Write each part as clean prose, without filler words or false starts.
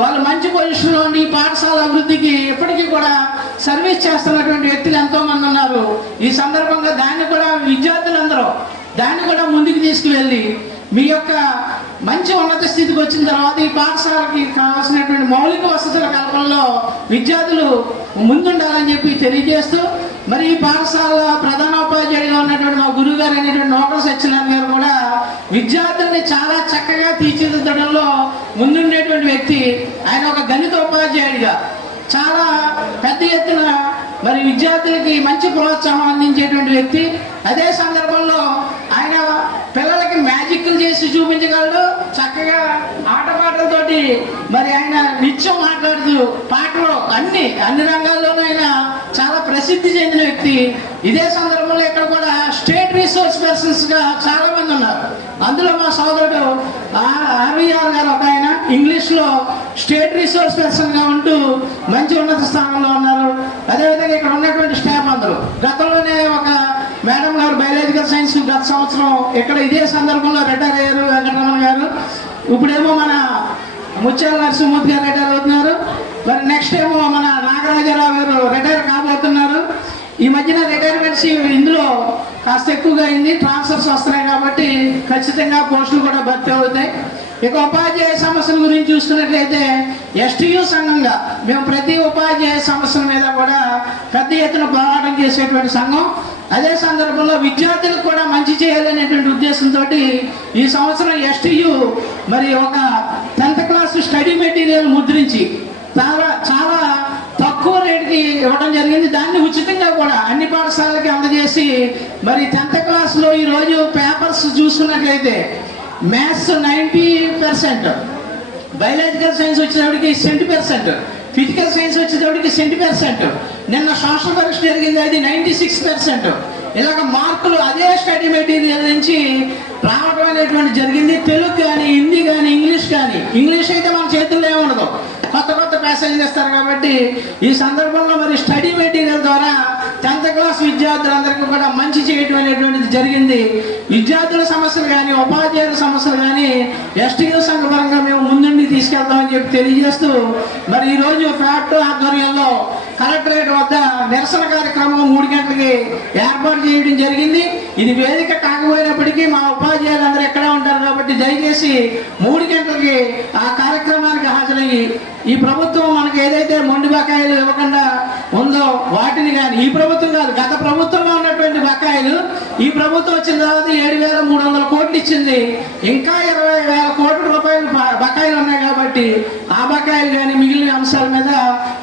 వాళ్ళు మంచి పొజిషన్లో ఉండి పాఠశాల అభివృద్ధికి ఇప్పటికీ కూడా సర్వీస్ చేస్తున్నటువంటి వ్యక్తులు ఎంతోమంది ఉన్నారు. ఈ సందర్భంగా దాన్ని కూడా విద్యార్థులందరూ దాన్ని కూడా ముందుకు తీసుకువెళ్ళి మీ యొక్క మంచి ఉన్నత స్థితికి వచ్చిన తర్వాత ఈ పాఠశాలకి కావాల్సినటువంటి మౌలిక వసతుల కల్పనలో విద్యార్థులు ముందుండాలని చెప్పి తెలియజేస్తూ, మరి ఈ పాఠశాల ప్రధానోపాధ్యాయుడిగా ఉన్నటువంటి మా గురువు గారు అనేటువంటి నోకల సత్యనారాయణ గారు కూడా విద్యార్థుల్ని చాలా చక్కగా తీర్చిదిద్దడంలో ముందుండేటువంటి వ్యక్తి. ఆయన ఒక గణిత ఉపాధ్యాయుడిగా చాలా పెద్ద ఎత్తున మరి విద్యార్థులకి మంచి ప్రోత్సాహం అందించేటువంటి వ్యక్తి. అదే సందర్భంలో ఆయన పిల్లలకి మ్యాజిక్లు చేసి చూపించగలడు. చక్కగా ఆటపాటలతోటి మరి ఆయన నిత్యం మాట్లాడుతూ పాటలు అన్ని రంగాల్లోనూ ఆయన చాలా ప్రసిద్ధి చెందిన వ్యక్తి. ఇదే సందర్భంలో ఇక్కడ కూడా స్టేట్ రిసోర్స్ పర్సన్స్గా చాలా మంది ఉన్నారు. అందులో మా సోదరుడు ఆర్వీఆర్ గారు ఒక ఆయన ఇంగ్లీష్లో స్టేట్ రిసోర్స్ పర్సన్గా ఉంటూ మంచి ఉన్నత స్థానంలో ఉన్నారు. అదేవిధంగా ఇక్కడ ఉన్నటువంటి స్టాఫ్ అందరూ గతంలోనే ఒక మేడం గారు బయాలజికల్ సైన్స్ గత సంవత్సరం ఇక్కడ ఇదే సందర్భంలో రిటైర్ అయ్యారు వెంకటరమణ గారు. ఇప్పుడేమో మన ముత్యాల నరసింహమూర్తి గారు రిటైర్ అవుతున్నారు. మరి నెక్స్ట్ ఏమో మన నాగరాజరావు గారు రిటైర్ కాబోతున్నారు. ఈ మధ్యన రిటైర్మెంట్స్ ఇందులో కాస్త ఎక్కువగా అయింది, ట్రాన్స్ఫర్స్ వస్తున్నాయి కాబట్టి ఖచ్చితంగా పోస్టులు కూడా భర్తీ అవుతాయి. ఇక ఉపాధ్యాయ సమస్యల గురించి చూసుకున్నట్లయితే ఎస్టీయూ సంఘంగా మేము ప్రతి ఉపాధ్యాయ సమస్యల మీద కూడా పెద్ద ఎత్తున పోరాటం చేసేటువంటి సంఘం. అదే సందర్భంలో విద్యార్థులకు కూడా మంచి చేయాలనేటువంటి ఉద్దేశంతో ఈ సంవత్సరం ఎస్టీయూ మరి ఒక 10th క్లాస్ స్టడీ మెటీరియల్ ముద్రించి చాలా తక్కువ రేటుకి ఇవ్వడం జరిగింది. దాన్ని ఉచితంగా కూడా అన్ని పాఠశాలకి అందజేసి మరి 10th క్లాస్లో ఈరోజు పేపర్స్ చూసుకున్నట్లయితే మ్యాథ్స్ 90%, బయాలజికల్ సైన్స్ వచ్చేటప్పటికి 70%, ఫిజికల్ సైన్స్ వచ్చేటప్పటికి 70%, నిన్న సోషల్ పరీక్ష జరిగింది అది 96%. ఇలాగ మార్కులు అదే స్టడీ మెటీరియల్ నుంచి రావడం అనేటువంటి జరిగింది. తెలుగు కానీ హిందీ కానీ ఇంగ్లీష్ అయితే మన చేతుల్లో ఏముండదు, కొత్త ప్యాసేజ్ చేస్తారు. కాబట్టి ఈ సందర్భంలో మరి స్టడీ మెటీరియల్ ద్వారా 10th క్లాస్ విద్యార్థులందరికీ కూడా మంచి చేయడం అనేటువంటిది జరిగింది. విద్యార్థుల సమస్యలు కానీ ఉపాధ్యాయుల సమస్యలు కానీ ఎస్టీయూ సంఘపరంగా మేము ముందుండి తీసుకెళ్తామని చెప్పి తెలియజేస్తూ, మరి ఈరోజు ఫ్యాక్ట్ ఆధ్వర్యంలో కలెక్టరేట్ వద్ద నిరసన కార్యక్రమం 3 గంటలకి ఏర్పాటు చేయడం జరిగింది. ఇది వేదిక కాకపోయినప్పటికీ మా ఉపాధ్యాయులు అందరూ ఎక్కడే ఉంటారు కాబట్టి దయచేసి 3 గంటలకి ఆ కార్యక్రమానికి హాజరయ్యి ఈ ప్రభుత్వం మనకి ఏదైతే మొండి బకాయిలు ఇవ్వకుండా ఉందో వాటిని కానీ, ఈ ప్రభుత్వం కాదు గత ప్రభుత్వంలో ఉన్నటువంటి బకాయిలు ఈ ప్రభుత్వం వచ్చిన తర్వాత 7,300 కోట్లు ఇచ్చింది, ఇంకా 20,000 కోట్ల రూపాయలు బకాయిలు ఉన్నాయి కాబట్టి ఆ బకాయిలు కానీ మిగిలిన అంశాల మీద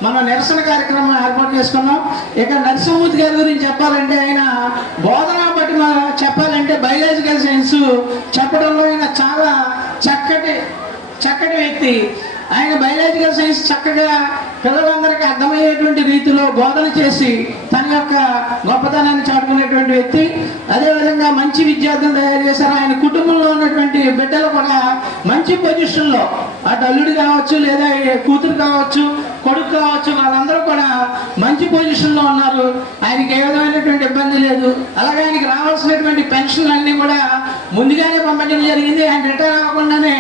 మనం నిరసన కార్యక్రమం ఏర్పాటు చేసుకున్నాం. ఇక నరసింహమూర్తి గారి గురించి చెప్పాలంటే ఆయన బోధనా బట్టి చెప్పాలంటే బయాలజికల్ సైన్స్ చెప్పడంలో ఆయన చాలా చక్కటి వ్యక్తి. ఆయన బయాలజికల్ సైన్స్ చక్కగా పిల్లలందరికీ అర్థమయ్యేటువంటి రీతిలో బోధన చేసి తన యొక్క గొప్పతనాన్ని చాటుకునేటువంటి వ్యక్తి. అదేవిధంగా మంచి విద్యార్థులు తయారు చేశారు. ఆయన కుటుంబంలో ఉన్నటువంటి బిడ్డలు కూడా మంచి పొజిషన్లో, అటు అల్లుడు కావచ్చు లేదా కూతురు కావచ్చు కొడుకు కావచ్చు, వాళ్ళందరూ కూడా మంచి పొజిషన్లో ఉన్నారు. ఆయనకి ఏ విధమైనటువంటి ఇబ్బంది లేదు. అలాగే ఆయనకి రావాల్సినటువంటి పెన్షన్ అన్నీ కూడా ముందుగానే పంపించడం జరిగింది. ఆయన రిటైర్ అవ్వకుండానే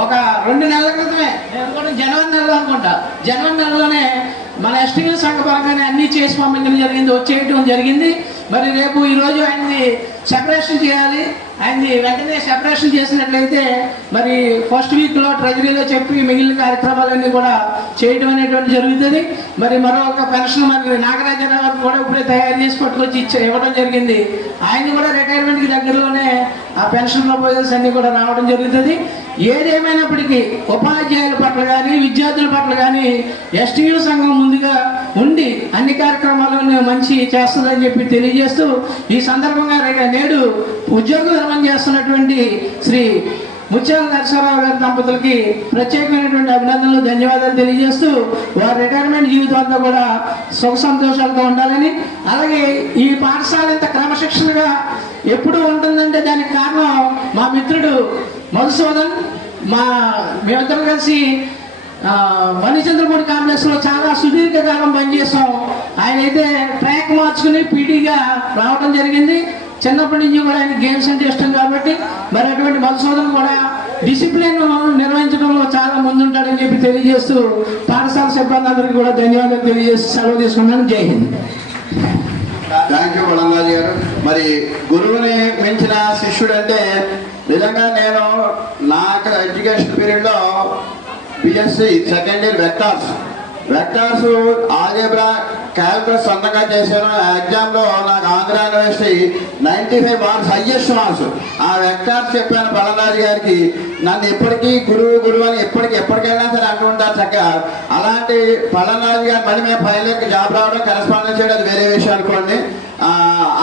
ఒక 2 నెలల క్రితమే, నేను కూడా జనవరి నెలలోనే మన ఎస్టీయూ సంఘ పరంగానే అన్నీ చేసి పంపించడం జరిగింది, వచ్చేయడం జరిగింది. మరి రేపు ఈరోజు ఆయనది సెపరేషన్ చేయాలి. ఆయన్ని వెంటనే సెపరేషన్ చేసినట్లయితే మరి ఫస్ట్ వీక్లో ట్రెజరీలో చెప్పి మిగిలిన కార్యక్రమాలన్నీ కూడా చేయడం అనేటువంటి జరుగుతుంది. మరి మరొక పెన్షన్ మరి నాగరాజరావు గారు కూడా ఇప్పుడే తయారు చేసి పట్టుకొచ్చి ఇవ్వడం జరిగింది. ఆయన కూడా రిటైర్మెంట్కి దగ్గరలోనే ఆ పెన్షన్ ప్రపోజల్స్ అన్నీ కూడా రావడం జరుగుతుంది. ఏదేమైనప్పటికీ ఉపాధ్యాయుల పట్ల కానీ విద్యార్థుల పట్ల కానీ ఎస్టీయూ సంఘం ముందుగా ఉండి అన్ని కార్యక్రమాలను మంచి చేస్తుందని చెప్పి తెలియజేస్తూ, ఈ సందర్భంగా నేడు ఉద్యోగ విరమణ చేస్తున్నటువంటి శ్రీ ముత్యాల నరసింహరావు గారి దంపతులకి ప్రత్యేకమైనటువంటి అభినందనలు, ధన్యవాదాలు తెలియజేస్తూ వారి రిటైర్మెంట్ జీవితం అంతా కూడా సుఖ సంతోషాలతో ఉండాలని, అలాగే ఈ పాఠశాల ఇంత క్రమశిక్షణగా ఎప్పుడు ఉంటుందంటే దానికి కారణం మా మిత్రుడు మధుసూదన్. మేమిద్దరం కలిసి మణిచంద్రపూడి కాంప్లెక్స్లో చాలా సుదీర్ఘకాలం పనిచేస్తాం. ఆయన అయితే ట్రాక్ మార్చుకుని పీడీగా రావడం జరిగింది. చిన్నప్పటి నుంచి కూడా ఆయన గేమ్స్ అంటే ఇష్టం కాబట్టి మరి అటువంటి మధుసూదన్ కూడా డిసిప్లిన్ నిర్వహించడంలో చాలా ముందుంటాడని చెప్పి తెలియజేస్తూ పాఠశాల సిబ్బంది అందరికీ కూడా ధన్యవాదాలు తెలియజేస్తూ సెలవు తీసుకున్నాను. జై హింద్. థ్యాంక్ యూ వలంరాజు గారు. మరి గురువుని మించిన శిష్యుడు అంటే నిజంగా నేను నాకు ఎడ్యుకేషన్ పీరియడ్లో BSc second year vectors algebra calculus సొంతంగా చేశాను. ఎగ్జామ్లో నాకు Andhra university 95 marks, highest marks. ఆ వెక్టార్స్ చెప్పాను బలరాజు గారికి. నన్ను ఇప్పటికీ గురువు అని ఎప్పటికైనా సరే అంటుంటారు చక్కగా. అలాంటి బలరాజు గారు మళ్ళీ మేము ఫైనల్ ఇయర్కి జాబ్ రావడం, కరెస్పాండెన్స్ చేయడం అది వేరే విషయం అనుకోండి.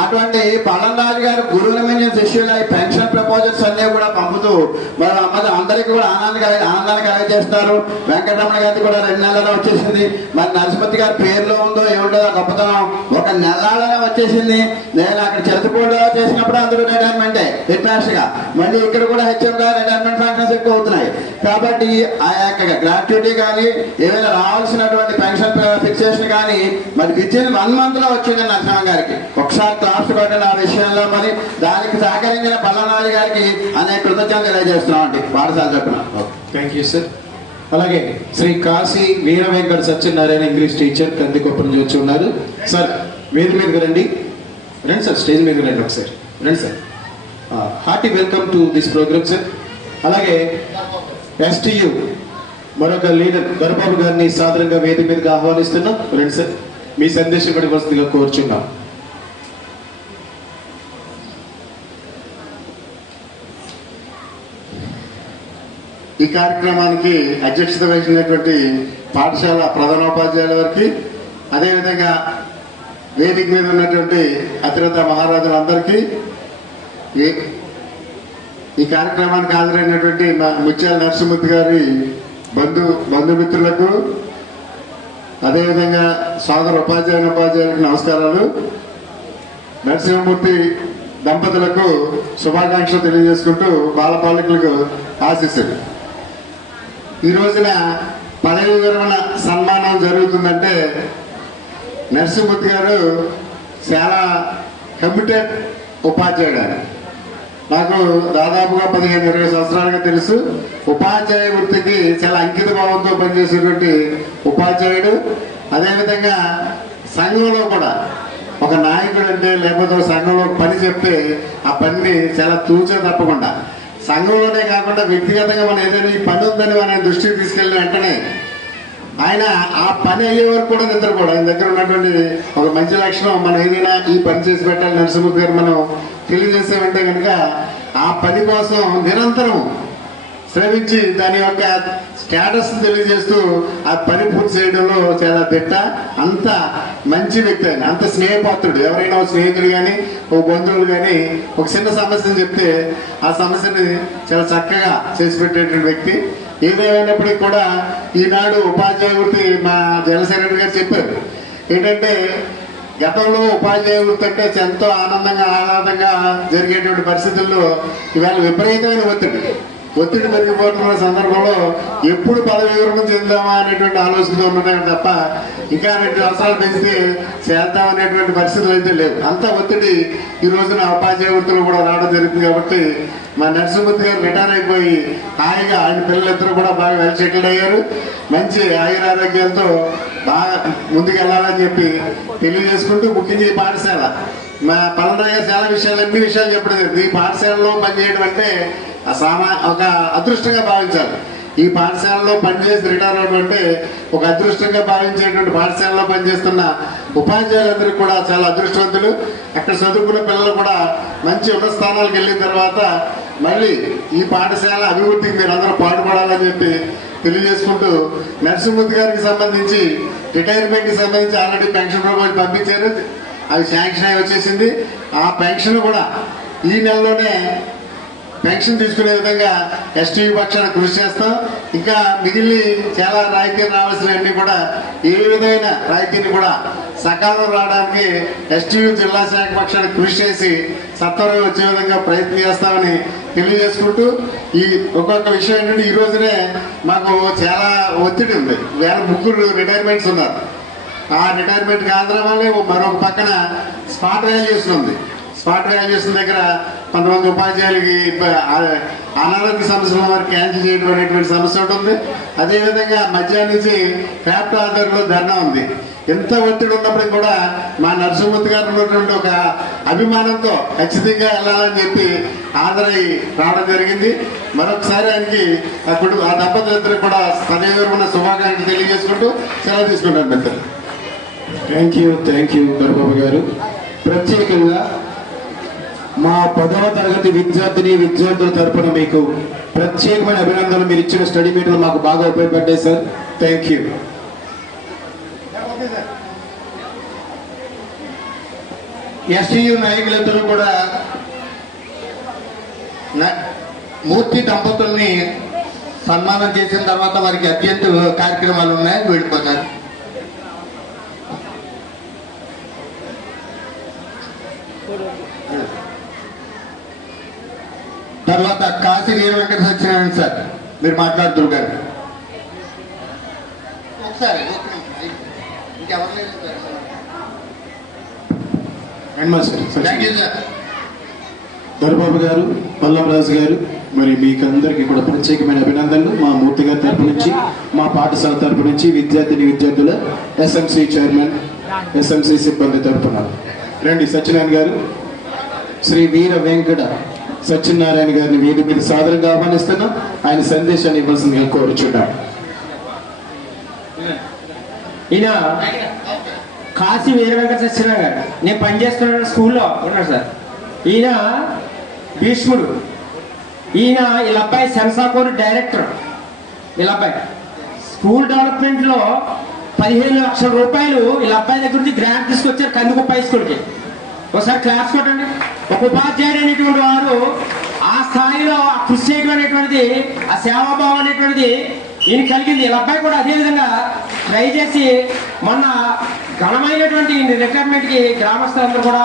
అటువంటి పల్లరాజు గారు గురువుల మించిన శిష్యుల ఈ పెన్షన్ ప్రపోజల్స్ అన్నీ కూడా పంపుతూ మరి అందరికీ కూడా ఆనందాన్ని కలగజేస్తారు. వెంకటరమణ గారికి కూడా 2 నెలల్లో వచ్చేసింది. మరి నరసింహతి గారి పేరులో ఉందో ఏముండో గొప్పతనం, 1 నెలలోనే వచ్చేసింది. నేను అక్కడ చిరతపూడిలో చేసినప్పుడు అందరూ రిటైర్మెంటే హెడ్ మాస్టర్గా, మళ్ళీ ఇక్కడ కూడా హెచ్ఎంగా రిటైర్మెంట్ ఫంక్షన్స్ ఎక్కువ అవుతున్నాయి. కాబట్టి ఆ యొక్క గ్రాట్యుటీ కానీ ఏమైనా రావాల్సినటువంటి పెన్షన్ ఫిక్సేషన్ కానీ మరి వితిన్ 1 మంత్లో వచ్చింది నరసింహ గారికి. ఒకసారి క్లాస్ కొట్టిన ఆ విషయంలో మరి దానికి సహకరించిన పల్లరాజు గారికి అనేక కృతజ్ఞతలు తెలియజేస్తున్నామండి పాఠశాల తరపున. Thank you sir. అలాగే శ్రీ కాశీ వీర వెంకట సత్యనారాయణ ఇంగ్లీష్ టీచర్ కందికొప్ప నుంచి వచ్చి ఉన్నారు. సార్ వేది మీదకి రండి సార్, స్టేజ్ మీద రండి ఒకసారి రండి sir. Hearty welcome to this program sir. అలాగే ఎస్టీయు మరొక లీడర్ గణబాబు గారిని సాదరంగా వేది మీదకి ఆహ్వానిస్తున్నాం. రండి సార్, మీ సందేశం ఇవ్వవలసిందిగా కోరుచున్నాం. ఈ కార్యక్రమానికి అధ్యక్షత వహించినటువంటి పాఠశాల ప్రధానోపాధ్యాయుల వారికి, అదేవిధంగా వేదిక మీద ఉన్నటువంటి అతిరథ మహారాజులందరికీ, ఈ కార్యక్రమానికి హాజరైనటువంటి మా ముత్యాల నరసింహమూర్తి గారి బంధుమిత్రులకు, అదేవిధంగా సోదర ఉపాధ్యాయులకు నమస్కారాలు. నరసింహమూర్తి దంపతులకు శుభాకాంక్షలు తెలియజేసుకుంటూ బాలపాలకులకు ఆశీస్సులు. ఈ రోజున పదవి విరమణ సన్మానం జరుగుతుందంటే నరసింహమూర్తి గారు చాలా కమిటెడ్ ఉపాధ్యాయుడు. నాకు దాదాపుగా 15-20 సంవత్సరాలుగా తెలుసు. ఉపాధ్యాయ వృత్తికి చాలా అంకిత భావంతో పనిచేసేటువంటి ఉపాధ్యాయుడు. అదేవిధంగా సంఘంలో కూడా ఒక నాయకుడు అంటే లేకపోతే సంఘంలో పని చెప్తే ఆ పనిని చాలా తూచే తప్పకుండా, సంఘంలోనే కాకుండా వ్యక్తిగతంగా మనం ఏదైనా ఈ పని ఉందని మన దృష్టికి తీసుకెళ్ళిన వెంటనే ఆయన ఆ పని అయ్యే వరకు కూడా నిద్రపోవడం. ఆయన దగ్గర ఉన్నటువంటి ఒక మంచి లక్షణం, మనం ఏదైనా ఈ పని చేసి పెట్టాలి నరసింహమూర్తి గారు మనం తెలియజేసామంటే కనుక ఆ పని కోసం నిరంతరం శ్రమించి దాని యొక్క స్టేటస్ తెలియజేస్తూ ఆ పని పూర్తి చేయడంలో చాలా దిట్ట. అంత మంచి వ్యక్తి ఆయన, అంత స్నేహపాత్రుడు. ఎవరైనా ఒక స్నేహితుడు కానీ ఒక బంధువులు కానీ ఒక చిన్న సమస్యను చెప్తే ఆ సమస్యని చాలా చక్కగా చేసి పెట్టేటువంటి వ్యక్తి. ఏదేమైనప్పటికీ కూడా ఈనాడు ఉపాధ్యాయ వృత్తి మా జనసేన గారు చెప్పారు ఏంటంటే, గతంలో ఉపాధ్యాయ వృత్తి అంటే ఎంతో ఆనందంగా ఆహ్లాదంగా జరిగేటువంటి పరిస్థితుల్లో ఇవాళ విపరీతమైన ఒత్తిడి పెరిగిపోతున్న సందర్భంలో ఎప్పుడు పదవి విరమణ చెందామా అనేటువంటి ఆలోచనతో ఉన్నాం తప్ప ఇంకా 2 సంవత్సరాలు పెంచితే చేద్దామనేటువంటి పరిస్థితులు అయితే లేవు. అంత ఒత్తిడి ఈ రోజున ఉపాధ్యాయ వృత్తిలో కూడా రావడం జరుగుతుంది. కాబట్టి మా నరసింహమూర్తి గారు రిటైర్ అయిపోయి హాయిగా ఆయన పిల్లలిద్దరూ కూడా బాగా వెల్ సెటిల్డ్ అయ్యారు. మంచి ఆయురారోగ్యాలతో బాగా ముందుకు వెళ్ళాలని చెప్పి తెలియజేసుకుంటూ, ముఖ్యంగా ఈ పాఠశాల మా పల్లరాజు చాలా అన్ని విషయాలు చెప్పడం జరుగుతుంది. ఈ పాఠశాలలో పనిచేయడం అంటే ఒక అదృష్టంగా భావించాలి. ఈ పాఠశాలలో పనిచేసి రిటైర్ అవడం అంటే ఒక అదృష్టంగా భావించేటువంటి పాఠశాలలో పనిచేస్తున్న ఉపాధ్యాయులందరికీ కూడా చాలా అదృష్టవంతులు. అక్కడ చదువుకున్న పిల్లలు కూడా మంచి ఉన్నత స్థానాలకు వెళ్ళిన తర్వాత మళ్ళీ ఈ పాఠశాల అభివృద్ధికి మీరు అందరూ పాటుపడాలని చెప్పి తెలియజేసుకుంటూ, నరసింహమూర్తి గారికి సంబంధించి రిటైర్మెంట్కి సంబంధించి ఆల్రెడీ పెన్షన్ ప్రపోజల్ పంపించారు. అవి శాంక్షన్ అయి వచ్చేసింది. ఆ పెన్షన్ కూడా ఈ నెలలోనే పెన్షన్ తీసుకునే విధంగా ఎస్టీయూ పక్షాన కృషి చేస్తాం. ఇంకా మిగిలిన చాలా రాయితీలు రావాల్సినవన్నీ కూడా ఏ విధమైన రాయితీని కూడా సకాలంలో రావడానికి ఎస్టీయూ జిల్లా శాఖ పక్షాన కృషి చేసి సత్వరం వచ్చే విధంగా ప్రయత్నం చేస్తామని తెలియజేసుకుంటూ, ఈ ఒక్కొక్క విషయం ఏంటంటే ఈ రోజునే మాకు చాలా ఒత్తిడి ఉంది. 3 రిటైర్మెంట్స్ ఉన్నారు. ఆ రిటైర్మెంట్కి ఆధారం వల్లే మరొక పక్కన స్పాట్ వాల్యుయేషన్ ఉంది. స్పాట్ వాల్యుయేషన్ దగ్గర కొంతమంది ఉపాధ్యాయులకి అనారోగ్య సమస్యల వారికి క్యాన్సిల్ చేయడం అనేటువంటి సమస్య ఉంటుంది. అదేవిధంగా మధ్యాహ్నం నుంచి క్రాఫ్ట్ ఆధారంలో ధర్నా ఉంది. ఎంత ఒత్తిడి ఉన్నప్పటికీ కూడా మా నరసింహమూర్తి గారు ఉన్నటువంటి ఒక అభిమానంతో ఖచ్చితంగా వెళ్ళాలని చెప్పి హాజరై రావడం జరిగింది. మరొకసారి ఆయనకి ఆ దంపతులిద్దరికి కూడా సదైవమైన శుభాకాంక్షలు తెలియజేసుకుంటూ సెలవు తీసుకుంటాను మిత్రులు. థ్యాంక్ యూ దొరబాబు గారు. ప్రత్యేకంగా మా 10వ తరగతి విద్యార్థుల తరపున మీకు ప్రత్యేకమైన అభినందనలు. మీరు ఇచ్చిన స్టడీ మీటర్లు మాకు బాగా ఉపయోగపడ్డాయి సార్. Thank you. ఎస్టీయు నాయకులందరూ కూడా మూర్తి దంపతుల్ని సన్మానం చేసిన తర్వాత వారికి అత్యంత కార్యక్రమాలు ఉన్నాయని వెళ్ళిపోతారు. తర్వాత కాశీ వీర వెంకట సత్యనారాయణ సార్ మీరు మాట్లాడుతున్నారు గారు. ఒకసారి ఇంకెవరు లేదు సార్. దొరబాబు గారు, పల్లంరాజు గారు, మరి మీకు అందరికీ కూడా ప్రత్యేకమైన అభినందనలు మా మూర్తి గారి తరపు నుంచి, మా పాఠశాల తరపు నుంచి, విద్యార్థుల ఎస్ఎంసీ చైర్మన్, ఎస్ఎంసీ సిబ్బంది తరపున. రండి సత్యనారాయణ గారు. శ్రీ వీర వెంకట సత్యనారాయణ గారిని వేదిక మీద సాదరంగా ఆహ్వానిస్తున్నాం. ఆయన సందేశాన్ని ఇవ్వాల్సిందిగా కోరుచున్నాం. ఈయన కాశీ వీర వెంకట సత్యనారాయణ గారు, నేను పనిచేస్తున్న స్కూల్లో ఉన్నాడు సార్. ఈయన భీష్ముడు. ఈయన వీళ్ళ అబ్బాయి సెన్సాకోర్ డైరెక్టర్. వీళ్ళ అబ్బాయి స్కూల్ డెవలప్మెంట్లో 15 లక్షల రూపాయలు వీళ్ళ అబ్బాయి దగ్గర నుంచి గ్రాంట్ తీసుకొచ్చారు కందుకుప్ప హై స్కూల్కి. ఒకసారి క్లాస్ కొట్టండి. ఒక ఉపాధ్యాయుడు అనేటువంటి వారు ఆ స్థాయిలో కృషి చేయడం అనేటువంటిది, ఆ సేవాభావం అనేటువంటిది ఈయన కలిగింది. వీళ్ళ అబ్బాయి కూడా అదేవిధంగా ట్రై చేసి మొన్న ఘనమైనటువంటి రిటైర్మెంట్కి గ్రామస్తులందరూ కూడా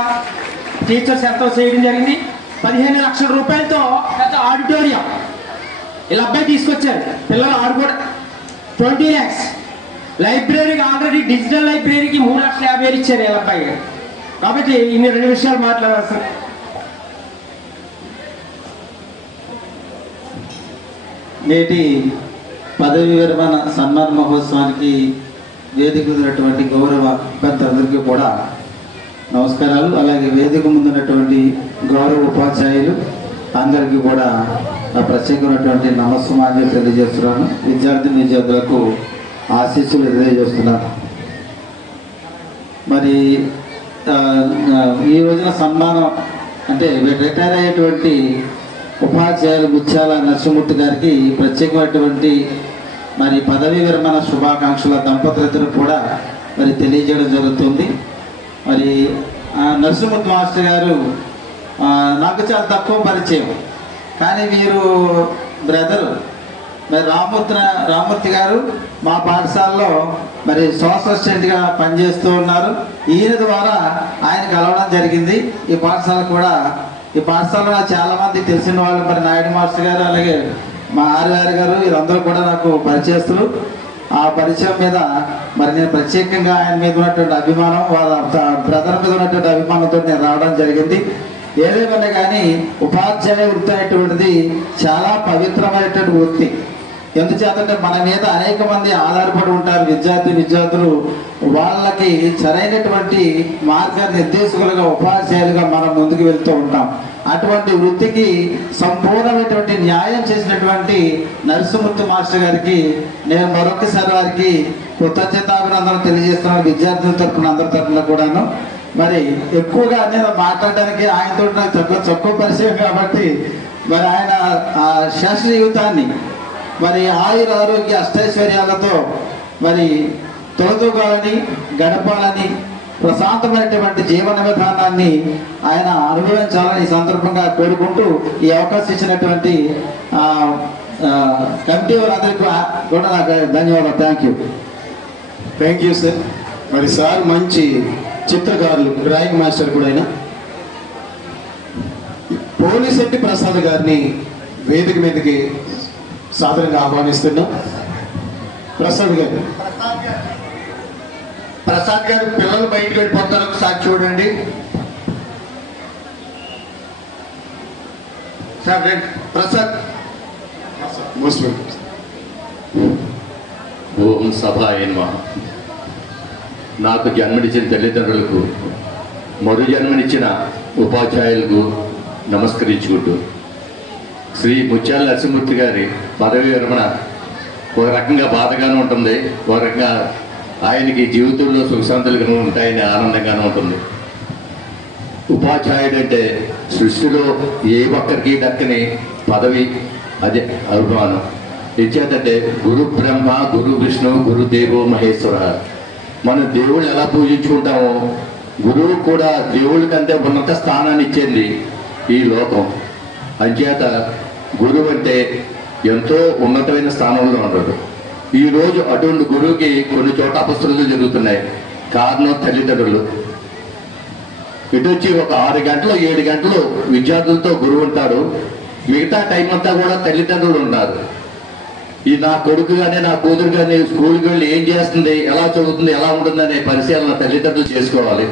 టీచర్స్ ఎంతో చేయడం జరిగింది. 15 లక్షల రూపాయలతో పెద్ద ఆడిటోరియం వీళ్ళ అబ్బాయి తీసుకొచ్చారు. పిల్లలు ఆడుకోవడం 20 lakhs. లైబ్రరీకి ఆల్రెడీ డిజిటల్ లైబ్రరీకి 3,50,000 ఇచ్చారు వీళ్ళ అబ్బాయి. కాబట్టి ఇన్ని 2 విషయాలు మాట్లాడాల్సి. నేటి పదవి విరమణ సన్మాన మహోత్సవానికి వేదిక ఉన్నటువంటి గౌరవ పెద్దలందరికీ కూడా నమస్కారాలు. అలాగే వేదిక ముందున్నటువంటి గౌరవ ఉపాధ్యాయులు అందరికీ కూడా ప్రత్యేకమైనటువంటి నమస్సుమాన్యం తెలియజేస్తున్నాను. విద్యార్థులకు ఆశీస్సులు తెలియజేస్తున్నాను. మరి ఈ రోజున సన్మానం అంటే రిటైర్ అయ్యేటువంటి ఉపాధ్యాయులు ముత్యాల నరసింహమూర్తి గారికి ప్రత్యేకమైనటువంటి మరి పదవీ విరమణ శుభాకాంక్షల దంపతులిద్దరూ కూడా మరి తెలియజేయడం జరుగుతుంది. మరి నరసింహమూర్తి మాస్టర్ గారు నాకు చాలా తక్కువ పరిచయం, కానీ వీరు బ్రదరు. మరి రామూర్తి గారు మా పాఠశాలలో మరి సోషల్ అసిస్టెంట్గా పనిచేస్తూ ఉన్నారు. ఈయన ద్వారా ఆయన కలవడం జరిగింది. ఈ పాఠశాలలో చాలామంది తెలిసిన వాళ్ళు, మరి నాయుడు మాస్టర్ గారు, అలాగే మా ఆర్ఆర్ గారు, వీరందరూ కూడా నాకు పరిచయస్తులు. ఆ పరిచయం మీద మరి నేను ప్రత్యేకంగా ఆయన మీద ఉన్నటువంటి అభిమానం, వాళ్ళ బ్రదర్ మీద ఉన్నటువంటి అభిమానంతో నేను రావడం జరిగింది. ఏదేమన్నా కానీ ఉపాధ్యాయ వృత్తి అనేటువంటిది చాలా పవిత్రమైనటువంటి వృత్తి. ఎందుచేతంటే మన మీద అనేక మంది ఆధారపడి ఉంటారు. విద్యార్థులు వాళ్ళకి సరైనటువంటి మార్గ నిర్దేశకులుగా, ఉపాధ్యాయులుగా మనం ముందుకు వెళ్తూ ఉంటాం. అటువంటి వృత్తికి సంపూర్ణమైనటువంటి న్యాయం చేసినటువంటి నరసింహమూర్తి మాస్టర్ గారికి నేను మరొకసారి వారికి కృతజ్ఞతాభినందనలు తెలియజేస్తున్నాను. విద్యార్థుల తరఫున అందరి తరఫున కూడాను. మరి ఎక్కువగా నేను మాట్లాడడానికి ఆయనతో నాకు తక్కువ పరిచయం కాబట్టి మరి ఆయన ఆ శాస్త్రీయ జీవితాన్ని మరి ఆయుర ఆరోగ్య అష్టైశ్వర్యాలతో మరి తొలతూగాలని గడపాలని ప్రశాంతమైనటువంటి జీవన విధానాన్ని ఆయన అనుభవించాలని ఈ సందర్భంగా కోరుకుంటూ ఈ అవకాశం ఇచ్చినటువంటి కమిటీ వారందరికీ కూడా నాకు ధన్యవాదాలు. Thank you sir. మరి సార్ మంచి చిత్రకారులు, డ్రాయింగ్ మాస్టర్ కూడా అయినా. పోలిశెట్టి ప్రసాద్ గారిని వేదిక మీదకి సాదరంగా ఆహ్వానిస్తున్నాం. ప్రసాద్ గారు పిల్లలు బయటకు వెళ్ళిపోతారు, ఒకసారి చూడండి. Sir Prasad most welcome. ఓం సభాయ నమః. నాకు జన్మనిచ్చిన తల్లిదండ్రులకు, మరు జన్మనిచ్చిన ఉపాధ్యాయులకు నమస్కరించుకుంటూ, శ్రీ ముత్యాల నరసింహమూర్తి గారి పదవి విరమణ ఒక రకంగా బాధగానే ఉంటుంది, ఒక రకంగా ఆయనకి జీవితంలో సుఖశాంతులుగా ఉంటాయని ఆనందంగానే ఉంటుంది. ఉపాధ్యాయుడు అంటే సృష్టిలో ఏ ఒక్కరికి దక్కని పదవి, అదే అభిమానం. ఇచ్చేదంటే గురు బ్రహ్మ, గురు విష్ణు, గురు దేవో మహేశ్వర. మనం దేవుళ్ళు ఎలా పూజించుకుంటామో గురువు కూడా దేవుళ్ళ కంటే ఉన్నత స్థానాన్ని ఇచ్చింది ఈ లోకం. అంచేత గురువు అంటే ఎంతో ఉన్నతమైన స్థానంలో ఉన్నాడు. ఈరోజు అటువంటి గురువుకి కొన్ని చోట అపస్తులు జరుగుతున్నాయి. కారణం తల్లిదండ్రులు. ఇటు వచ్చి ఒక 6 గంటలు 7 గంటలు విద్యార్థులతో గురువు ఉంటాడు, మిగతా టైం అంతా కూడా తల్లిదండ్రులు ఉన్నారు. ఈ నా కొడుకు కానీ నా కూతురు కానీ స్కూల్కి వెళ్ళి ఏం చేస్తుంది, ఎలా చదువుతుంది, ఎలా ఉంటుంది అనే పరిశీలన తల్లిదండ్రులు చేసుకోవాలి.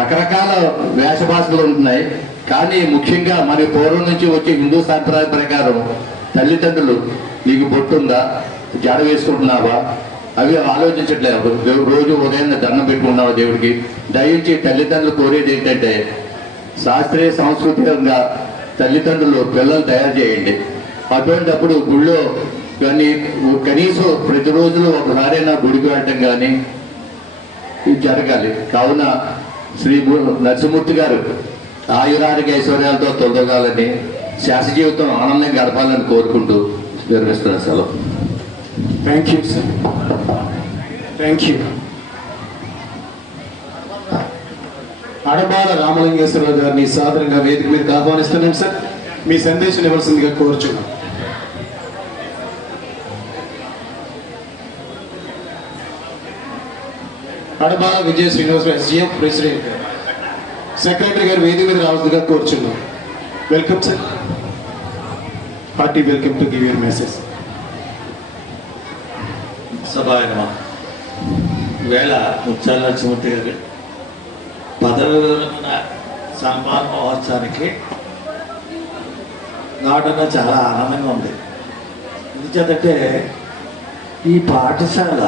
రకరకాల వేష భాషలు ఉంటున్నాయి, కానీ ముఖ్యంగా మరి పూర్వం నుంచి వచ్చే హిందూ సాంప్రదాయ ప్రకారం తల్లిదండ్రులు నీకు బొట్టుందా, జడ వేసుకుంటున్నావా, అవి ఆలోచించట్లేదు. రోజు ఉదయం దండం పెట్టుకుంటున్నావా దేవుడికి. దయించి తల్లిదండ్రులు కోరేది ఏంటంటే శాస్త్రీయ సాంస్కృతికంగా తల్లిదండ్రులు పిల్లలు తయారు చేయండి. అటువంటిప్పుడు గుళ్ళో కానీ కనీసం ప్రతిరోజు ఒకసారైనా గుడికి వెళ్ళటం కానీ ఇది జరగాలి. కావున శ్రీ నరసింహమూర్తి గారు ఆయురారోగ్య ఐశ్వర్యాలతో తొలగాలని, శాస జీవితం ఆనందంగా గడపాలని కోరుకుంటూ నిర్వహిస్తున్న సెలవు. Thank you sir, thank you. Adabala Ramalingeswararao గారిని సాధారణంగా వేదిక మీదకి ఆహ్వానిస్తున్నాం సార్. మీ సందేశం ఇవ్వాల్సిందిగా కోరుచున్నాం. Adabala Vijaya Srinivasarao SGF president, secretary గారు వేదిక మీద రావాల్సిందిగా కోరుచున్నాం. Welcome sir, hearty welcome to give your message. సభాయ నమః. వేళ ముత్యాల నరసింహమూర్తి గారు పదవి విరమణ సన్మాన మహోత్సవానికి నాటన చాలా ఆనందంగా ఉంది. ఎందుకంటే ఈ పాఠశాల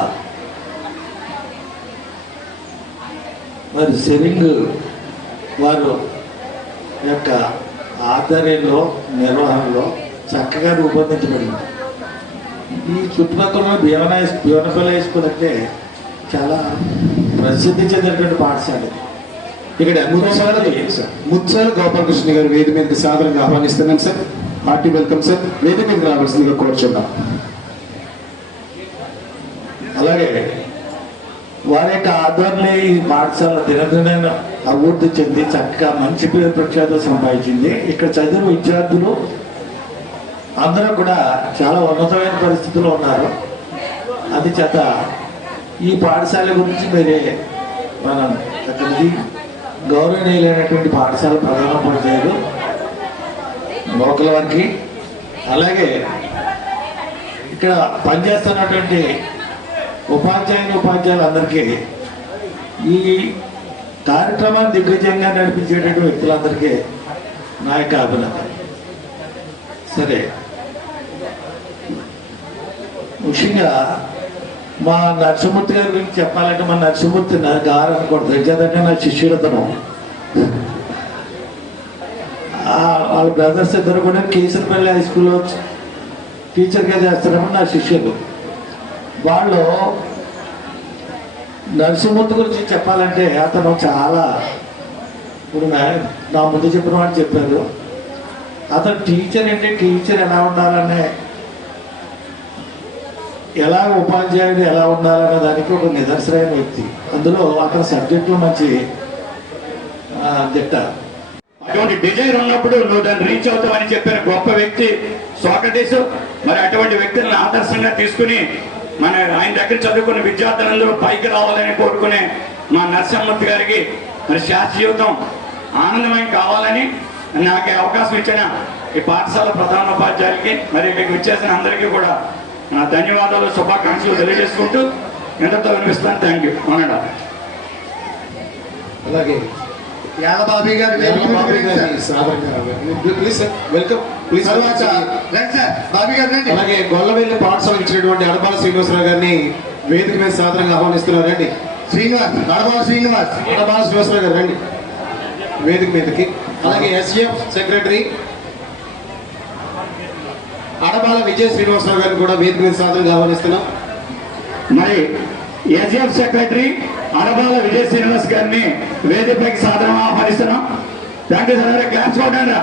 మరి సెరింగ్ వారు యొక్క ఆధ్వర్యంలో నిర్వహణలో చక్కగా రూపొందించబడింది. ఈ చుట్టుపక్కల భీవనపల్లి హై స్కూల్ అంటే చాలా ప్రసిద్ధి చెందినటువంటి పాఠశాల. ఇక్కడ ముత్యాల గోపాలకృష్ణ గారు వేదిక మీదకి సాధారణంగా ఆహ్వానిస్తున్నాం సార్. హార్టీ వెల్కమ్ సార్, వేదిక మీదకి రావాల్సిందిగా కోరుచున్నాం. అలాగే వారి యొక్క ఆధ్వర్యంలో ఈ పాఠశాల దినదిన అభివృద్ధి చెంది చక్కగా మంచి పేరు ప్రఖ్యాతులు సంపాదించింది. ఇక్కడ చదివిన విద్యార్థులు అందరూ కూడా చాలా ఉన్నతమైన పరిస్థితుల్లో ఉన్నారు. అది చేత ఈ పాఠశాల గురించి మీరే మనం అక్కడికి గౌరవనీయులైనటువంటి పాఠశాల ప్రధానోపాధ్యాయులు లోకల్ వారికి, అలాగే ఇక్కడ పనిచేస్తున్నటువంటి ఉపాధ్యాయులందరికీ, ఈ కార్యక్రమాన్ని దిగ్విజయంగా నడిపించేటటువంటి వ్యక్తులందరికీ నా యొక్క అభినందన. సరే, ముఖ్యంగా మా నరసింహమూర్తి గారి గురించి చెప్పాలంటే మా నరసింహమూర్తి నా గారు అనుకోండి, ఎందుకంటే నా శిష్యుడతను. వాళ్ళ బ్రదర్స్ ఇద్దరు కూడా కేసరపల్లి హై స్కూల్లో టీచర్గా చేస్తారని నా శిష్యులు. వాళ్ళు నరసింహమూర్తి గురించి చెప్పాలంటే అతను చాలా, ఇప్పుడు నా ముందు చెప్పిన వాళ్ళు చెప్పారు, అతను టీచర్ అంటే టీచర్ ఎలా ఉండాలనే, ఎలా ఉపాధ్యాయుడు ఎలా ఉండాలనే దానికి ఒక నిదర్శనమైన వ్యక్తి. అందులో అతని సబ్జెక్టులో మంచి దిట్ట. అటువంటి డిజైర్ ఉన్నప్పుడు నువ్వు దాన్ని రీచ్ అవుతావని చెప్పిన గొప్ప వ్యక్తి సోక్రటీస్. మరి అటువంటి వ్యక్తులను ఆదర్శంగా తీసుకుని మన ఆయన దగ్గర చదువుకున్న విద్యార్థులందరూ పైకి రావాలని కోరుకునే మా నరసింహమూర్తి గారికి మరి శాస్త్ర జీవితం ఆనందమయం కావాలని నాకు అవకాశం ఇచ్చిన ఈ పాఠశాల ప్రధానోపాధ్యాయులకి మరి ఇక్కడికి వచ్చేసిన అందరికీ కూడా నా ధన్యవాదాలు, శుభాకాంక్షలు తెలియజేసుకుంటూ ఎంతతో వినిపిస్తాను. Thank you. అవునండి. అలాగే యాలబాబీ గారు బాబీ గారిని సాదరంగా ప్లీజ్ సార్ వెల్కమ్ ప్లీజ్. తర్వాత రండి సార్, బాబీ గారు రండి. అలాగే గొల్లవెల్లి పాఠశాల ఇచ్చినటువంటి అడపాల శ్రీనివాసరావు గారిని వేదిక మీద సాదరంగా ఆహ్వానిస్తున్నారు. రండి శ్రీనివాస్, నడబాల శ్రీనివాస్. అడపాల శ్రీనివాసరావు గారు రండి వేదిక మీదకి. అలాగే ఎస్ఎఫ్ సెక్రటరీ అడపాల విజయ శ్రీనివాసరావు గారిని కూడా వేదిక మీద సాదరంగా ఆహ్వానిస్తున్నాం. మరి ఎస్ఎఫ్ సెక్రటరీ అడబాల విజయ శ్రీనివాస్ గారిని వేదికపైకి సాధారణ ఆహ్వానిస్తున్నాం. Thank you sir. క్లాప్స్ కొట్టండి.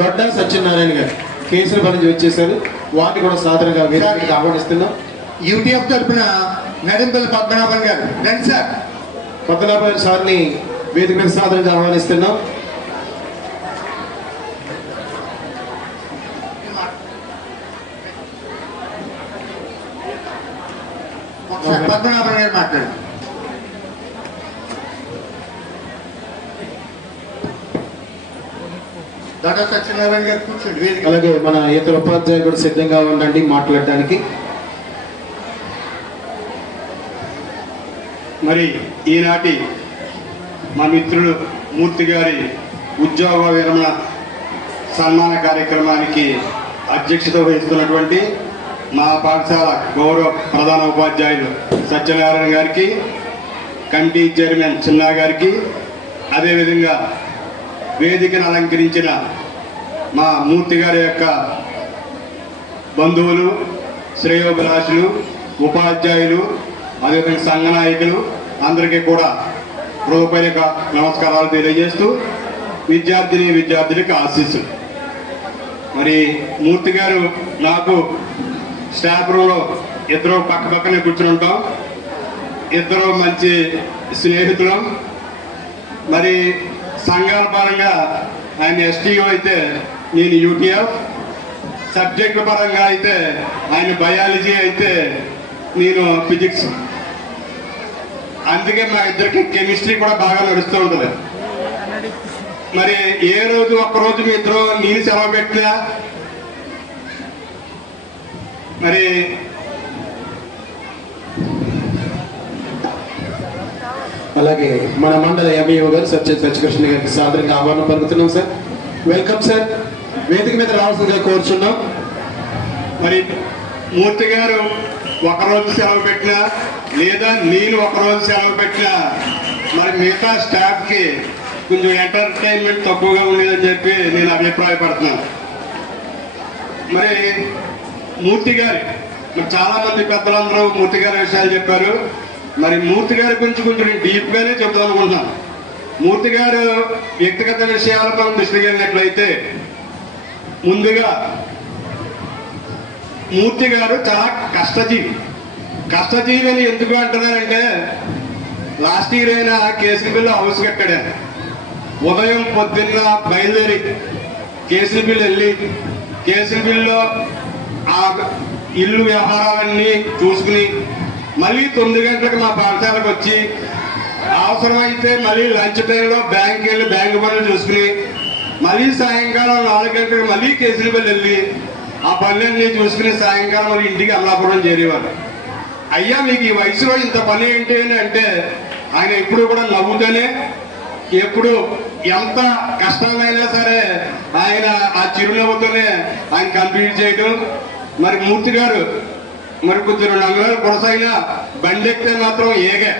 దొడ్డ సత్యనారాయణ గారు కేసుల పని వచ్చేసారు, వాటిని కూడా సాధారణంగా వేదికకి ఆహ్వానిస్తున్నాం. యూటీఎఫ్ తరఫున నడింపల్లి పద్మనాభన్ గారు రండి సార్. పద్మనాభన్ సార్ని వేదిక మీద సాధారణంగా ఆహ్వానిస్తున్నాం. పద్మనాభన్ గారు మాట్లాడు. దాదా సత్యనారాయణ గారు కూర్చోండి వేదిక. అలాగే మన ఇతర ఉపాధ్యాయులు కూడా సిద్ధంగా ఉండండి మాట్లాడడానికి. మరి ఈనాటి మా మిత్రుడు మూర్తి గారి ఉద్యోగ విరమణ సన్మాన కార్యక్రమానికి అధ్యక్షత వహిస్తున్నటువంటి మా పాఠశాల గౌరవ ప్రధాన ఉపాధ్యాయులు సత్యనారాయణ గారికి, కమిటీ చైర్మన్ చిన్నా గారికి, అదేవిధంగా వేదికను అలంకరించిన మా మూర్తి గారి యొక్క బంధువులు, శ్రేయోభిలాషులు, ఉపాధ్యాయులు, అదేవిధంగా సంఘ నాయకులు అందరికీ కూడా హృదయపూర్వక నమస్కారాలు తెలియజేస్తూ విద్యార్థులకు ఆశీస్సులు. మరి మూర్తి గారు నాకు స్టాఫ్ రూమ్లో ఇద్దరు పక్క పక్కనే కూర్చుని ఉంటాం. ఇద్దరు మంచి స్నేహితులం. మరి సంఘాల పరంగా ఆయన ఎస్టీఓ అయితే నేను యూటీఎఫ్, సబ్జెక్టుల పరంగా అయితే ఆయన బయాలజీ అయితే నేను ఫిజిక్స్. అందుకే మా ఇద్దరికి కెమిస్ట్రీ కూడా బాగా నడుస్తూ ఉంటుంది. మరి ఏ రోజు ఒక్కరోజు మీ ఇద్దరు నేను సెలవు పెట్టినా మరి అలాగే మన మండల ఎంఈఓ గారు సత్యకృష్ణ గారికి సాదరంగా ఆహ్వానం పలుకుతున్నాం. సార్ వెల్కమ్ సార్, వేదిక మీద రావాల్సిందిగా కోరుచున్నాం. మరి మూర్తి గారు ఒకరోజు సెలవు పెట్టినా లేదా నేను ఒకరోజు సెలవు పెట్టినా మరి మిగతా స్టాఫ్కి కొంచెం ఎంటర్టైన్మెంట్ తక్కువగా ఉండేదని చెప్పి నేను అభిప్రాయపడుతున్నాను. మరి మూర్తి గారు మరి చాలామంది పెద్దలందరూ మూర్తి గారి విషయాలు చెప్పారు. మరి మూర్తి గారి గురించి కొంచెం నేను డీప్గానే చెప్తాను అనుకుంటున్నాను. మూర్తి గారు వ్యక్తిగత విషయాలు మనం దృష్టికి వెళ్ళినట్లయితే ముందుగా మూర్తి గారు చాలా కష్టజీవి అని ఎందుకు అంటున్నారంటే లాస్ట్ ఇయర్ అయినా కేసీబీలో హౌస్ కట్టాడు. ఉదయం పొద్దున్న బయలుదేరి కేసీబీలు వెళ్ళి కేసీబీల్లో ఆ ఇల్లు వ్యవహారాలన్నీ చూసుకుని మళ్ళీ 9 గంటలకు మా పాఠశాలకు వచ్చి అవసరమైతే మళ్ళీ లంచ్ టైంలో బ్యాంక్కి వెళ్ళి బ్యాంకు పనులు చూసుకుని మళ్ళీ సాయంకాలం 4 గంటలకు మళ్ళీ కేసీబీలు వెళ్ళి ఆ పనులన్నీ చూసుకుని సాయంకాలం మరి ఇంటికి అమలాపురం చేరేవారు. అయ్యా మీకు ఈ వయసులో ఇంత పని ఏంటి అని అంటే ఆయన ఎప్పుడు కూడా నవ్వుతూనే ఎప్పుడు ఎంత కష్టమైనా సరే ఆయన ఆ చిరునవ్వుతోనే ఆయన కంప్లీట్ చేయడం. మరి మూర్తి గారు మరి కొంచెం 2 అంగుళాలు కొనసాగినా బండి ఎక్కితే మాత్రం ఏగే.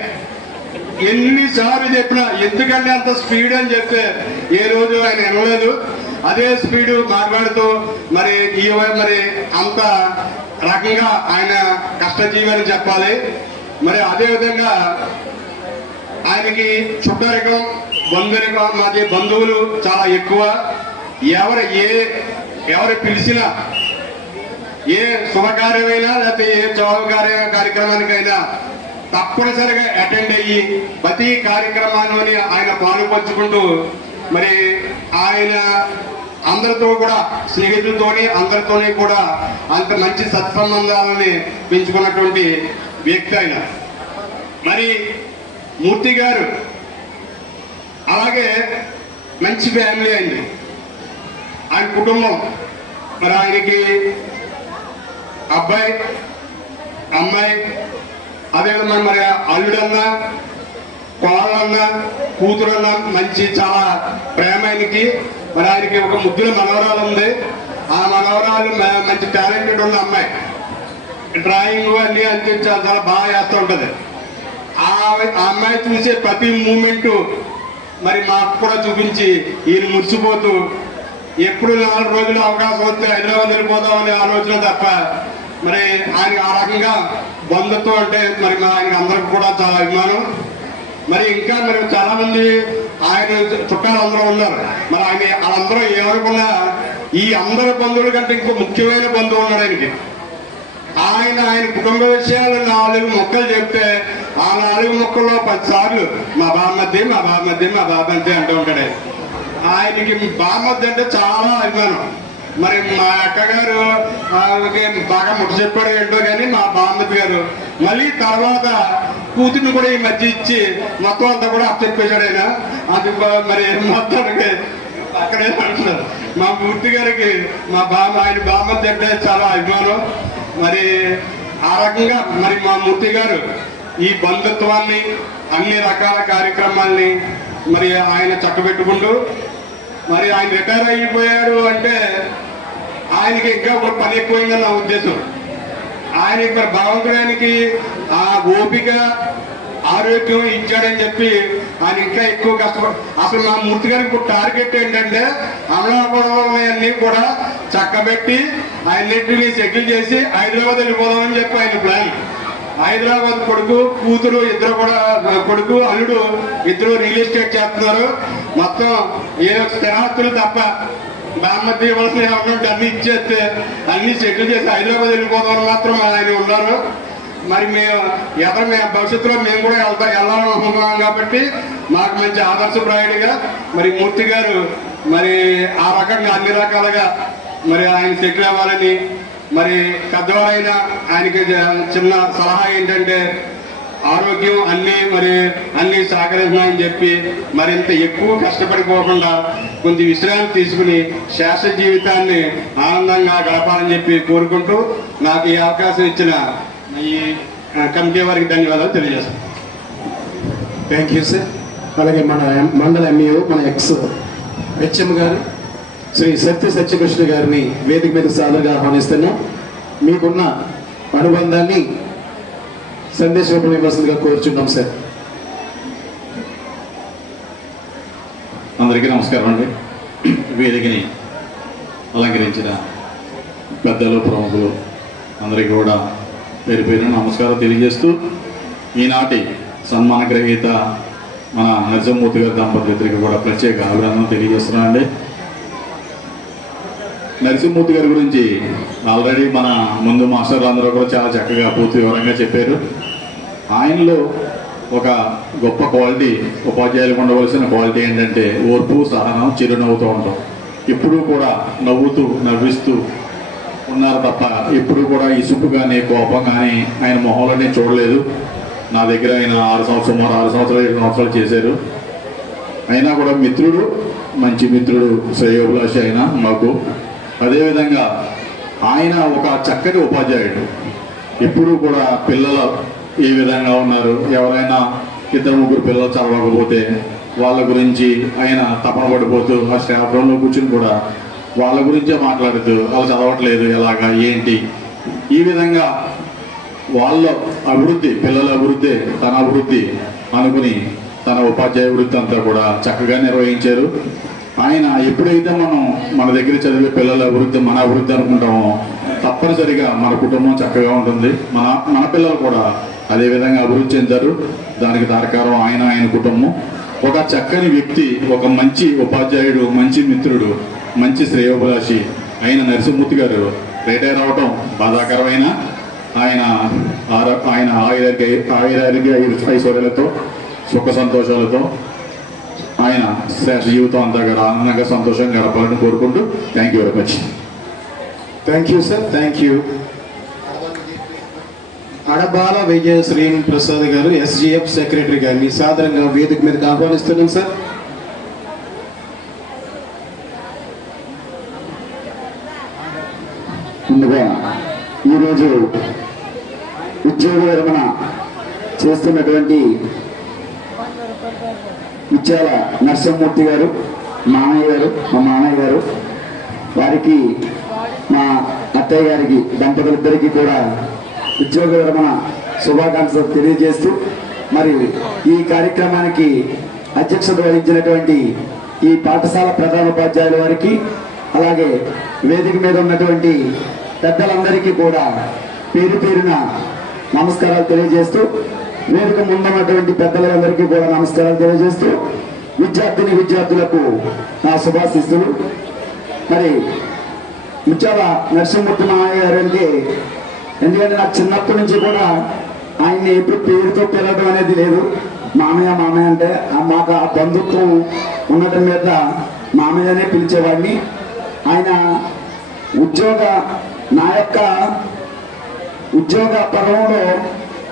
ఎన్నిసార్లు చెప్పినా ఎందుకంటే అంత స్పీడ్ అని చెప్తే ఏ రోజు ఆయన వినలేదు. అదే స్పీడ్ మాట్లాడుతూ మరి మరి అంత రకంగా ఆయన కష్టజీవి అని చెప్పాలి. మరి అదేవిధంగా ఆయనకి చుట్టరికం మాది బంధువులు చాలా ఎక్కువ. ఎవరు పిలిచినా ఏ శుభకార్యమైనా లేకపోతే ఏ కార్యక్రమానికైనా తప్పనిసరిగా అటెండ్ అయ్యి ప్రతి కార్యక్రమాన్ని ఆయన పాలుపంచుకుంటూ మరి ఆయన అందరితో కూడా స్నేహితులతోని అందరితోని కూడా అంత మంచి సత్సంబంధాలని పెంచుకున్నటువంటి వ్యక్తి ఆయన. మరి మూర్తి గారు అలాగే మంచి ఫ్యామిలీ అండి. ఆయన కుటుంబం మరి ఆయనకి అబ్బాయి, అమ్మాయి, అదే మరి అల్లుడన్నా కోళ్ళన్నా కూతురన్నా మంచి చాలా ప్రేమ ఆయనకి. మరి ఆయనకి ఒక ముద్దుల మనవరాలు ఉంది. ఆ మనవరాలు మంచి టాలెంటెడ్ ఉన్న అమ్మాయి, డ్రాయింగ్ అన్ని అంతే చాలా బాగా వేస్తూ ఉంటుంది. ఆ అమ్మాయి చూసే ప్రతి మూమెంటు మరి మాకు కూడా చూపించి ఈయన మురిసిపోతూ ఎప్పుడు 4 రోజులు అవకాశం వస్తే హైదరాబాద్ వెళ్ళిపోదామనే ఆలోచన తప్ప మరి ఆయన ఆ రకంగా బంధుత్వం అంటే మరి ఆయనకి అందరికి కూడా చాలా అభిమానం. మరి ఇంకా మరి చాలా మంది ఆయన చుట్టాలు అందరూ ఉన్నారు. మరి ఆయన వాళ్ళందరూ ఏమనుకున్నా ఈ అందరి బంధువుల కంటే ఇంకో ముఖ్యమైన బంధువు ఉన్నాడు ఆయనకి. ఆయన కుటుంబ విషయాలు 4 మొక్కలు చెప్తే ఆ 4 మొక్కల్లో 10 సార్లు మా బామ్మద్ది మా బామ్మద్ది మా బామ్మద్ది అంటూ ఉంటాడు. ఆయనకి బామ్మద్ది అంటే చాలా అభిమానం. మరి మా అక్కగారు బాగా ముట్ట చెప్పాడు ఏంటో కానీ మా బామ్మద్ది గారు మళ్ళీ తర్వాత కూతుర్ని కూడా ఈ మధ్య ఇచ్చి మొత్తం అంతా కూడా అప్పచెప్పేశాడు ఆయన. అది మరి మొత్తానికి అక్కడే అంటున్నారు. మా మూర్తి గారికి ఆయన బామ్మద్ది అంటే చాలా అభిమానం. మరి ఆ రకంగా మరి మా మూర్తి గారు ఈ బంధుత్వాన్ని అన్ని రకాల కార్యక్రమాల్ని మరి ఆయన చక్కబెట్టుకుంటూ మరి ఆయన రిటైర్ అయిపోయాడు అంటే ఆయనకి ఇంకా ఒక పని ఎక్కువైందని నా ఉద్దేశం. ఆయనకి మరి భగవంతుడానికి ఆ ఓపిక ఆరోగ్యం ఇచ్చాడని చెప్పి ఆయన ఇంకా ఎక్కువ కష్టపడి అసలు మా మూర్తి గారికి ఇప్పుడు టార్గెట్ ఏంటంటే అమలాపురం కూడా చక్కబెట్టి ఆయన్నింటినీ సెటిల్ చేసి హైదరాబాద్ వెళ్ళిపోదామని చెప్పి ఆయన ప్లాన్. హైదరాబాద్ కొడుకు కూతురు ఇద్దరు కూడా కొడుకు అల్లుడు ఇద్దరు రియల్ ఎస్టేట్ చేస్తున్నారు. మొత్తం ఏ స్థిరాస్తులు తప్ప బామ్మద్ది ఇవ్వాల్సిన ఏమన్నా అన్ని ఇచ్చేస్తే అన్ని సెటిల్ చేసి హైదరాబాద్ వెళ్ళిపోదామని మాత్రం ఆయన ఉన్నారు. మరి మేము భవిష్యత్తులో మేము కూడా వెళ్ళాలనుకుంటున్నాం కాబట్టి మాకు మంచి ఆదర్శప్రాయుడిగా మరి మూర్తి గారు మరి ఆ రకంగా అన్ని రకాలుగా మరి ఆయన సెటిల్ అవ్వాలని. మరి పెద్దవారైనా ఆయనకి చిన్న సలహా ఏంటంటే ఆరోగ్యం అన్ని సహకరించాలని చెప్పి మరింత ఎక్కువ కష్టపడిపోకుండా కొంచెం విశ్రాంతి తీసుకుని శేష జీవితాన్ని ఆనందంగా గడపాలని చెప్పి కోరుకుంటూ నాకు ఈ అవకాశం ఇచ్చిన ఈ కమిటీ వారికి ధన్యవాదాలు తెలియజేస్తాను. Thank you sir. అలాగే మన మండల ఎంఈఓ మన ఎక్స్ హెచ్ఎం గారు శ్రీ సత్యకృష్ణ గారిని వేదిక మీద సాదరంగా ఆహ్వానిస్తున్నాం. మీకున్న అనుబంధాన్ని సందేశం ఇవ్వాల్సిందిగా కోరుచున్నాం సార్. అందరికీ నమస్కారం అండి. వేదికని అలంకరించిన పెద్దలు ప్రముఖులు అందరికీ కూడా పేరు పేరున నమస్కారం తెలియజేస్తూ ఈనాటి సన్మాన గ్రహీత మన నరసింహమూర్తి గారి దంపతులిద్దరికి కూడా ప్రత్యేక అభినందన తెలియజేస్తున్నానండి. నరసింహమూర్తి గారి గురించి ఆల్రెడీ మన ముందు మాస్టర్లు అందరూ కూడా చాలా చక్కగా పూర్తి వివరంగా చెప్పారు. ఆయనలో ఒక గొప్ప క్వాలిటీ, ఉపాధ్యాయులకు ఉండవలసిన క్వాలిటీ ఏంటంటే ఓర్పు, సహనం, చిరునవ్వుతూ ఉంటాం. ఎప్పుడూ కూడా నవ్వుతూ నవ్విస్తూ ఉన్నారు తప్ప ఎప్పుడు కూడా ఇసుపు కానీ కోపం కానీ ఆయన మొహంలో నేను చూడలేదు. నా దగ్గర ఆయన 6 సంవత్సరాలు 7 సంవత్సరాలు చేశారు. అయినా కూడా మిత్రుడు, మంచి మిత్రుడు, శ్రేయోభిలాషి అయినా మాకు. అదేవిధంగా ఆయన ఒక చక్కటి ఉపాధ్యాయుడు. ఎప్పుడూ కూడా పిల్లలు ఏ విధంగా ఉన్నారు, ఎవరైనా 2-3 పిల్లలు చదవకపోతే వాళ్ళ గురించి ఆయన తపన పడిపోతూ ఆ స్టాఫ్ రూమ్లో కూర్చుని కూడా వాళ్ళ గురించే మాట్లాడుతూ వాళ్ళు చదవట్లేదు ఎలాగా ఏంటి, ఈ విధంగా వాళ్ళ అభివృద్ధి, పిల్లల అభివృద్ధి తన అభివృద్ధి అనుకుని తన ఉపాధ్యాయ వృత్తి అంతా కూడా చక్కగా నిర్వహించారు. ఆయన ఎప్పుడైతే మన దగ్గర చదివే పిల్లల అభివృద్ధి మన అభివృద్ధి అనుకుంటామో తప్పనిసరిగా మన కుటుంబం చక్కగా ఉంటుంది. మన పిల్లలు కూడా అదేవిధంగా అభివృద్ధి చెందారు. దానికి తారకారం ఆయన కుటుంబం. ఒక చక్కని వ్యక్తి, ఒక మంచి ఉపాధ్యాయుడు, మంచి మిత్రుడు, మంచి శ్రేయోభిలాషి అయిన నరసింహమూర్తి గారు రిటైర్ అవటం బాధాకరమైన ఆయన ఆయురారోగ్య ఐశ్వర్యాలతో సుఖ సంతోషాలతో ఆయన శ్రేష్ఠ జీవితం అంతా కూడా ఆనందంగా సంతోషంగా గడపాలని కోరుకుంటూ thank you very much. Thank you sir. Thank you. Adabala Vijaya Srini Prasad గారు ఎస్జిఎఫ్ సెక్రటరీ గారిని సాధారణంగా వేదిక మీదకి ఆహ్వానిస్తున్నాం సార్. ముందుగా ఈరోజు ఉద్యోగ విరమణ చేస్తున్నటువంటి ముత్యాల నరసింహమూర్తి గారు, మామయ్య గారు, మా మామయ్య గారు, వారికి మా అత్తయ్య గారికి దంపతులిద్దరికీ కూడా ఉద్యోగ విరమణ శుభాకాంక్షలు తెలియజేస్తూ, మరి ఈ కార్యక్రమానికి అధ్యక్షత వహించినటువంటి ఈ పాఠశాల ప్రధానోపాధ్యాయుల వారికి, అలాగే వేదిక మీద ఉన్నటువంటి పెద్దలందరికీ కూడా పేరు పేరున నమస్కారాలు తెలియజేస్తూ, వేదిక ముందున్నటువంటి పెద్దలందరికీ కూడా నమస్కారాలు తెలియజేస్తూ, విద్యార్థులకు నా శుభాశీస్సులు. మరి ముత్యాల నరసింహమూర్తి మామయ్య గారికి, ఎందుకంటే నాకు చిన్నప్పటి నుంచి కూడా ఆయన్ని ఎప్పుడు పేరుతో పిలవడం అనేది లేదు. మామయ్య మామయ్య అంటే మాకు ఆ బంధుత్వం ఉండటం మీద మామయ్యనే పిలిచేవాడిని. ఆయన నా యొక్క ఉద్యోగ పర్వంలో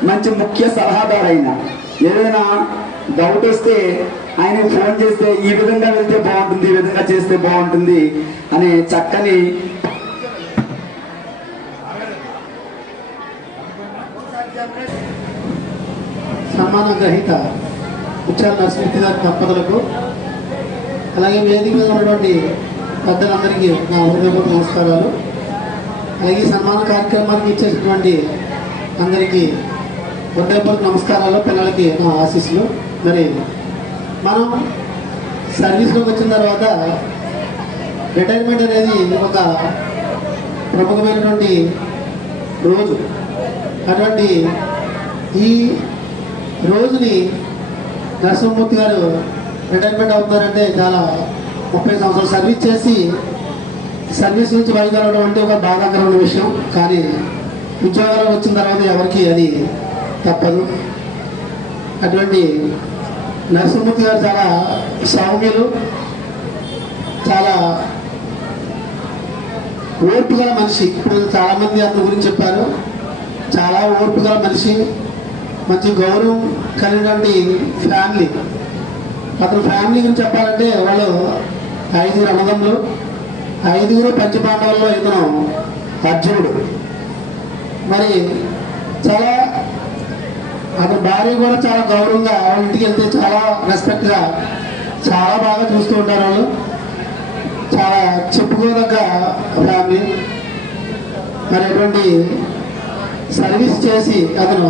మంచి ముఖ్య సలహాదారు. ఆయన ఏదైనా డౌట్ వస్తే ఆయన ఫోన్ చేస్తే ఈ విధంగా వెళ్తే బాగుంటుంది, ఈ విధంగా చేస్తే బాగుంటుంది అనే చక్కని సన్మాన గ్రహీత ముత్యాల నరసింహమూర్తి గారి దంపతులకు, అలాగే వేదిక మీద ఉన్నటువంటి పెద్దలందరికీ నా హృదయపూర్వక నమస్కారాలు. అలాగే సన్మాన కార్యక్రమానికి ఇచ్చేటటువంటి అందరికీ హృదయపూర్వక నమస్కారాలు, పిల్లలకి నా ఆశీస్సులు. మరి మనం సర్వీస్లోకి వచ్చిన తర్వాత రిటైర్మెంట్ అనేది ఒక ప్రముఖమైనటువంటి రోజు. అటువంటి ఈ రోజుని నరసింహమూర్తి గారు రిటైర్మెంట్ అవుతున్నారంటే చాలా 30 సంవత్సరాలు సర్వీస్ చేసి సర్వీస్ నుంచి బయలుదేరడం అంటే ఒక బాధాకరమైన విషయం. కానీ ఉద్యోగాలు వచ్చిన తర్వాత ఎవరికి అది తప్పదు. అటువంటి నరసింహమూర్తి గారు చాలా సౌమ్యులు, చాలా ఓర్పు గల మనిషి. ఇప్పుడు చాలామంది అతని గురించి చెప్పారు. చాలా ఓర్పు గల మనిషి, మంచి గౌరవం కలిగినటువంటి ఫ్యామిలీ. అతని ఫ్యామిలీ గురించి చెప్పాలంటే వాళ్ళు 5 అన్నదమ్ములు, 5 పంచపాండవుల్లో ఇతను అర్జునుడు. మరి చాలా అతని భార్య కూడా చాలా గౌరవంగా వాళ్ళ ఇంటికి వెళ్తే చాలా రెస్పెక్ట్గా చాలా బాగా చూస్తూ ఉంటారు వాళ్ళు. చాలా చెప్పుకోదగ్గ ఫ్యామిలీ. మరి అటువంటి సర్వీస్ చేసి అతను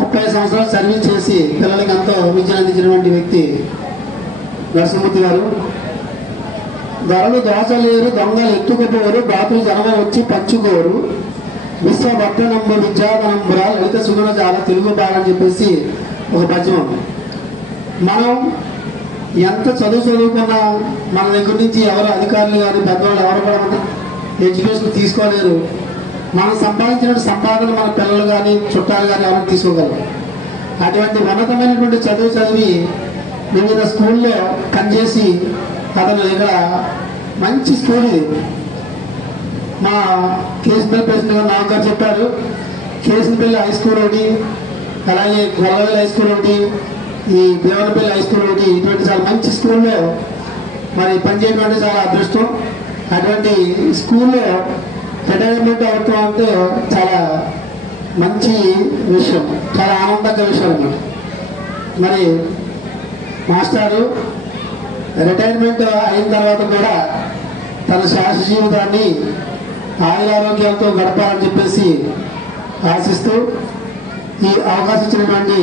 30 సంవత్సరాలు సర్వీస్ చేసి పిల్లలకి ఎంతో విద్యను అందించినటువంటి వ్యక్తి నరసింహమూర్తి గారు. ధరలు దోచలేరు, దొంగలు ఎత్తుకుపోరు, బాతులు జనమ వచ్చి పంచుకోరు, విశ్వభక్తనంబు విద్యాధనంబురా లలిత సుగుణ చాలా తెలుగు బాలని చెప్పేసి ఒక పద్యం. మనం ఎంత చదువుకున్నా మన దగ్గర నుంచి ఎవరు అధికారులు కానీ పెద్దవాళ్ళు ఎవరు కూడా మన ఎడ్యుకేషన్ తీసుకోలేరు. మనం సంపాదించిన సంపాదన మన పిల్లలు కానీ చుట్టాలు కానీ ఎవరైనా తీసుకోగలరు. అటువంటి ఉన్నతమైనటువంటి చదివి వివిధ స్కూల్లో పనిచేసి అతను ఇక్కడ మంచి స్కూల్ ఇది. మా కేసుపల్లి ప్రెసిడెంట్ గారు నాకు గారు చెప్పారు. కేసుపల్లి హై స్కూల్ ఒకటి, అలాగే గొల్లవల్లి హై స్కూల్ ఒకటి, ఈ దేవనపల్లి హై స్కూల్ ఒకటి, ఇటువంటి చాలా మంచి స్కూల్లో మరి పనిచేయడం చాలా అదృష్టం. అటువంటి స్కూల్లో రిటైర్మెంట్ అవుతాం అంటే చాలా మంచి విషయం, చాలా ఆనందకర విషయం అన్నమాట. మరి మాస్టారు రిటైర్మెంట్ అయిన తర్వాత కూడా తన శాశ్వత జీవితాన్ని ఆయురారోగ్యాలతో గడపాలని చెప్పేసి ఆశిస్తూ ఈ అవకాశం ఇచ్చినటువంటి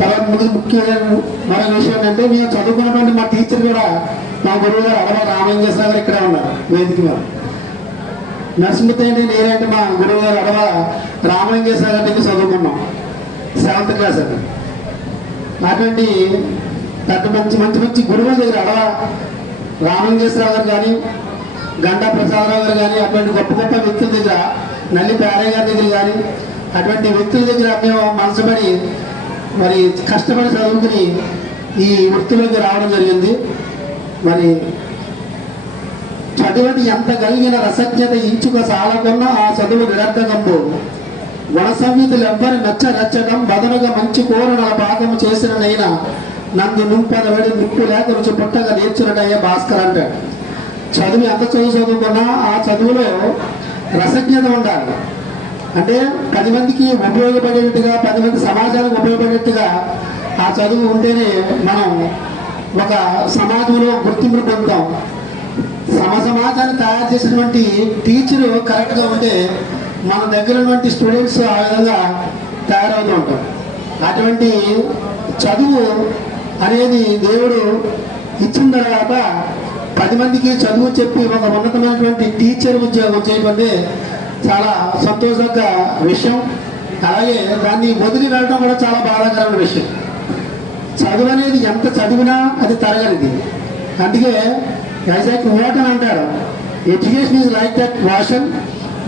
తర్వాత ముఖ్యమైన మరొక విషయం ఏంటంటే, మేము చదువుకున్నటువంటి మా టీచర్ కూడా మా గురువు గారు అడవ రామలింగేశ్వర గారు ఇక్కడే ఉన్నారు వేదిక మీద. నరసింహమూర్తి అంటే నేనంటే మా గురువు గారు అడవ రామలింగేశ్వర గారికి చదువుకున్నాం 7th క్లాస్ అని. అటువంటి పెద్ద మంచి గురువుల దగ్గర అడవ రామలింగేశ్వరరావు గారు కానీ, గంటా ప్రసాదరావు గారు కానీ, అటువంటి గొప్ప వ్యక్తుల దగ్గర, నల్లి పేరయ్య గారి దగ్గర కానీ, అటువంటి వ్యక్తుల దగ్గర మేము మనసుపడి మరి కష్టపడి చదువుకుని ఈ వృత్తిలోకి రావడం జరిగింది. మరి చదువుని ఎంత కలిగిన రసజ్ఞత ఇంచుక సాలకున్న ఆ చదువు నిరర్థకంబు, గుణ సంహితులు ఎవ్వరి నచ్చడం బదనుగా మంచి కోరణల భాగము చేసిన నైనా నందు నింపదవడి నిప్పు లేక రుచి పుట్టగా నేర్చునటయ్యే భాస్కర్ అంటాడు. చదువు ఎంత చదువుకున్నా ఆ చదువులో రసజ్ఞత ఉండాలి. అంటే 10 మందికి ఉపయోగపడేట్టుగా, 10 మంది సమాజానికి ఉపయోగపడేట్టుగా ఆ చదువు ఉంటేనే మనం ఒక సమాజంలో గుర్తింపును పొందుతాం. సమాజాన్ని తయారు చేసినటువంటి టీచరు కరెక్ట్గా ఉంటే మన దగ్గర ఉన్నటువంటి స్టూడెంట్స్ ఆ విధంగా తయారవుతూ ఉంటాం. అటువంటి చదువు అనేది దేవుడు ఇచ్చిన తర్వాత 10 మందికి చదువు చెప్పి ఒక ఉన్నతమైనటువంటి టీచర్ ఉద్యోగం చేయబడితే చాలా సంతోషంగా విషయం. అలాగే దాన్ని వదిలి వెళ్ళడం కూడా చాలా బాధాకరమైన విషయం. చదువు అనేది ఎంత చదివినా అది తరగనిది. అందుకే ఐజాక్ న్యూటన్ అంటాడు, education is like that ocean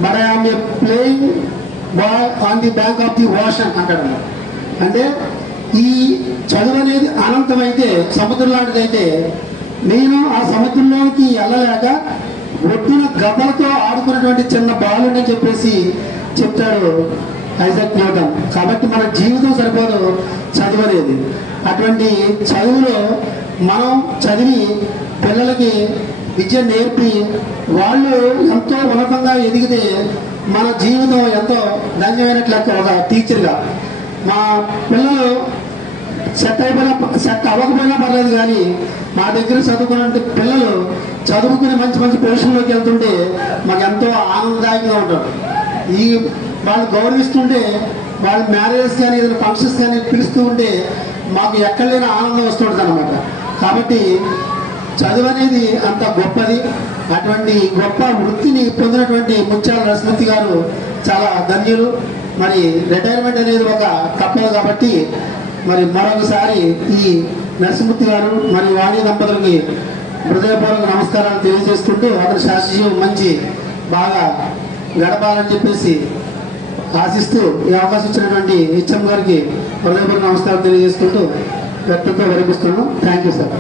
but I am a playing ball on the bank of the ocean అంటాడు. అంటే ఈ చదువు అనేది అనంతమైతే, సముద్రం లాంటిదైతే, నేను ఆ సముద్రంలోకి వెళ్ళలేక ఒడ్డున గబ్బలతో ఆడుకున్నటువంటి చిన్న బాల్ అని చెప్పేసి చెప్తాడు ఐజాక్ న్యూటన్. కాబట్టి మన జీవితం సరిపోదు చదువు అనేది. అటువంటి చదువులో మనం చదివి పిల్లలకి విద్య నేర్పి వాళ్ళు ఎంతో ఉన్నతంగా ఎదిగితే మన జీవితం ఎంతో ధన్యమైనట్లు ఒక టీచర్గా. మా పిల్లలు సెట్ అవ్వకపోయినా పర్లేదు, కానీ మా దగ్గర చదువుకున్న పిల్లలు చదువుకుని మంచి మంచి పొజిషన్లోకి వెళ్తుంటే మాకు ఎంతో ఆనందదాయకంగా ఉంటారు. ఈ వాళ్ళు గౌరవిస్తుంటే, వాళ్ళ మ్యారేజెస్ కానీ ఏదైనా ఫంక్షన్స్ కానీ పిలుస్తూ ఉంటే మాకు ఎక్కడ లేని ఆనందం వస్తుంటుంది అన్నమాట. కాబట్టి చదువు అనేది అంత గొప్పది. అటువంటి గొప్ప వృత్తిని పొందినటువంటి ముత్యాల నరసింహమూర్తి గారు చాలా ధన్యులు. మరి రిటైర్మెంట్ అనేది ఒక తప్పదు కాబట్టి మరి మరొకసారి ఈ నరసింహమూర్తి గారు మరి వాణి దంపతులకి హృదయపూర్వక నమస్కారాలు తెలియజేసుకుంటూ అతని శాస్త్రీయం మంచి బాగా గడపాలని చెప్పేసి ఆశిస్తూ ఈ అవకాశం ఇచ్చినటువంటి హెచ్ఎం గారికి హృదయపూర్వక నమస్కారం తెలియజేసుకుంటూ గట్టితో వినిపిస్తున్నాను. Thank you sir.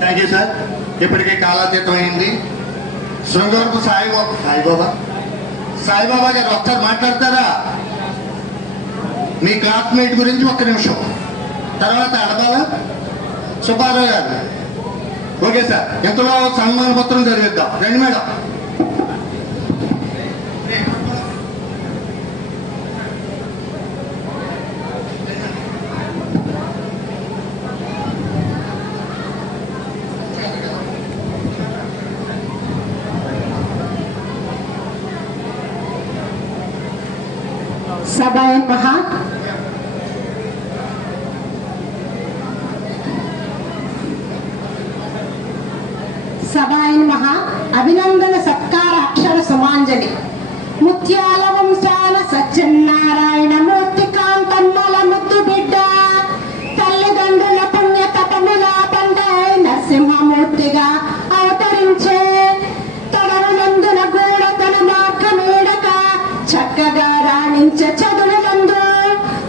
Thank you sir. ఇప్పటికే కాలాతీతం అయింది. శృంగారపు సాయిబాబా గారు ఒకసారి మాట్లాడతారా? మీ క్లాస్మేట్ గురించి ఒక్క నిమిషం, తర్వాత అడబాల సుబ్బారావు గారు. ఓకే సార్, ఇంతలో సన్మాన పత్రం జరిగిద్దాం. రండి మేడం. సభాయ మహా సభాయ మహా అభినందన సత్కార అక్షర సుమాంజలి. ముత్యాల వంశాల సత్యనారాయణ మూర్తి కాంతమ్మల ముద్దు బిడ్డ, తల్లిదండ్రుల పుణ్య తపముల పండై నరసింహమూర్తిగా అవతరించే, తడవులందున గూడ తన మార్గమేడక చక్కగా రాణించే చదువులందు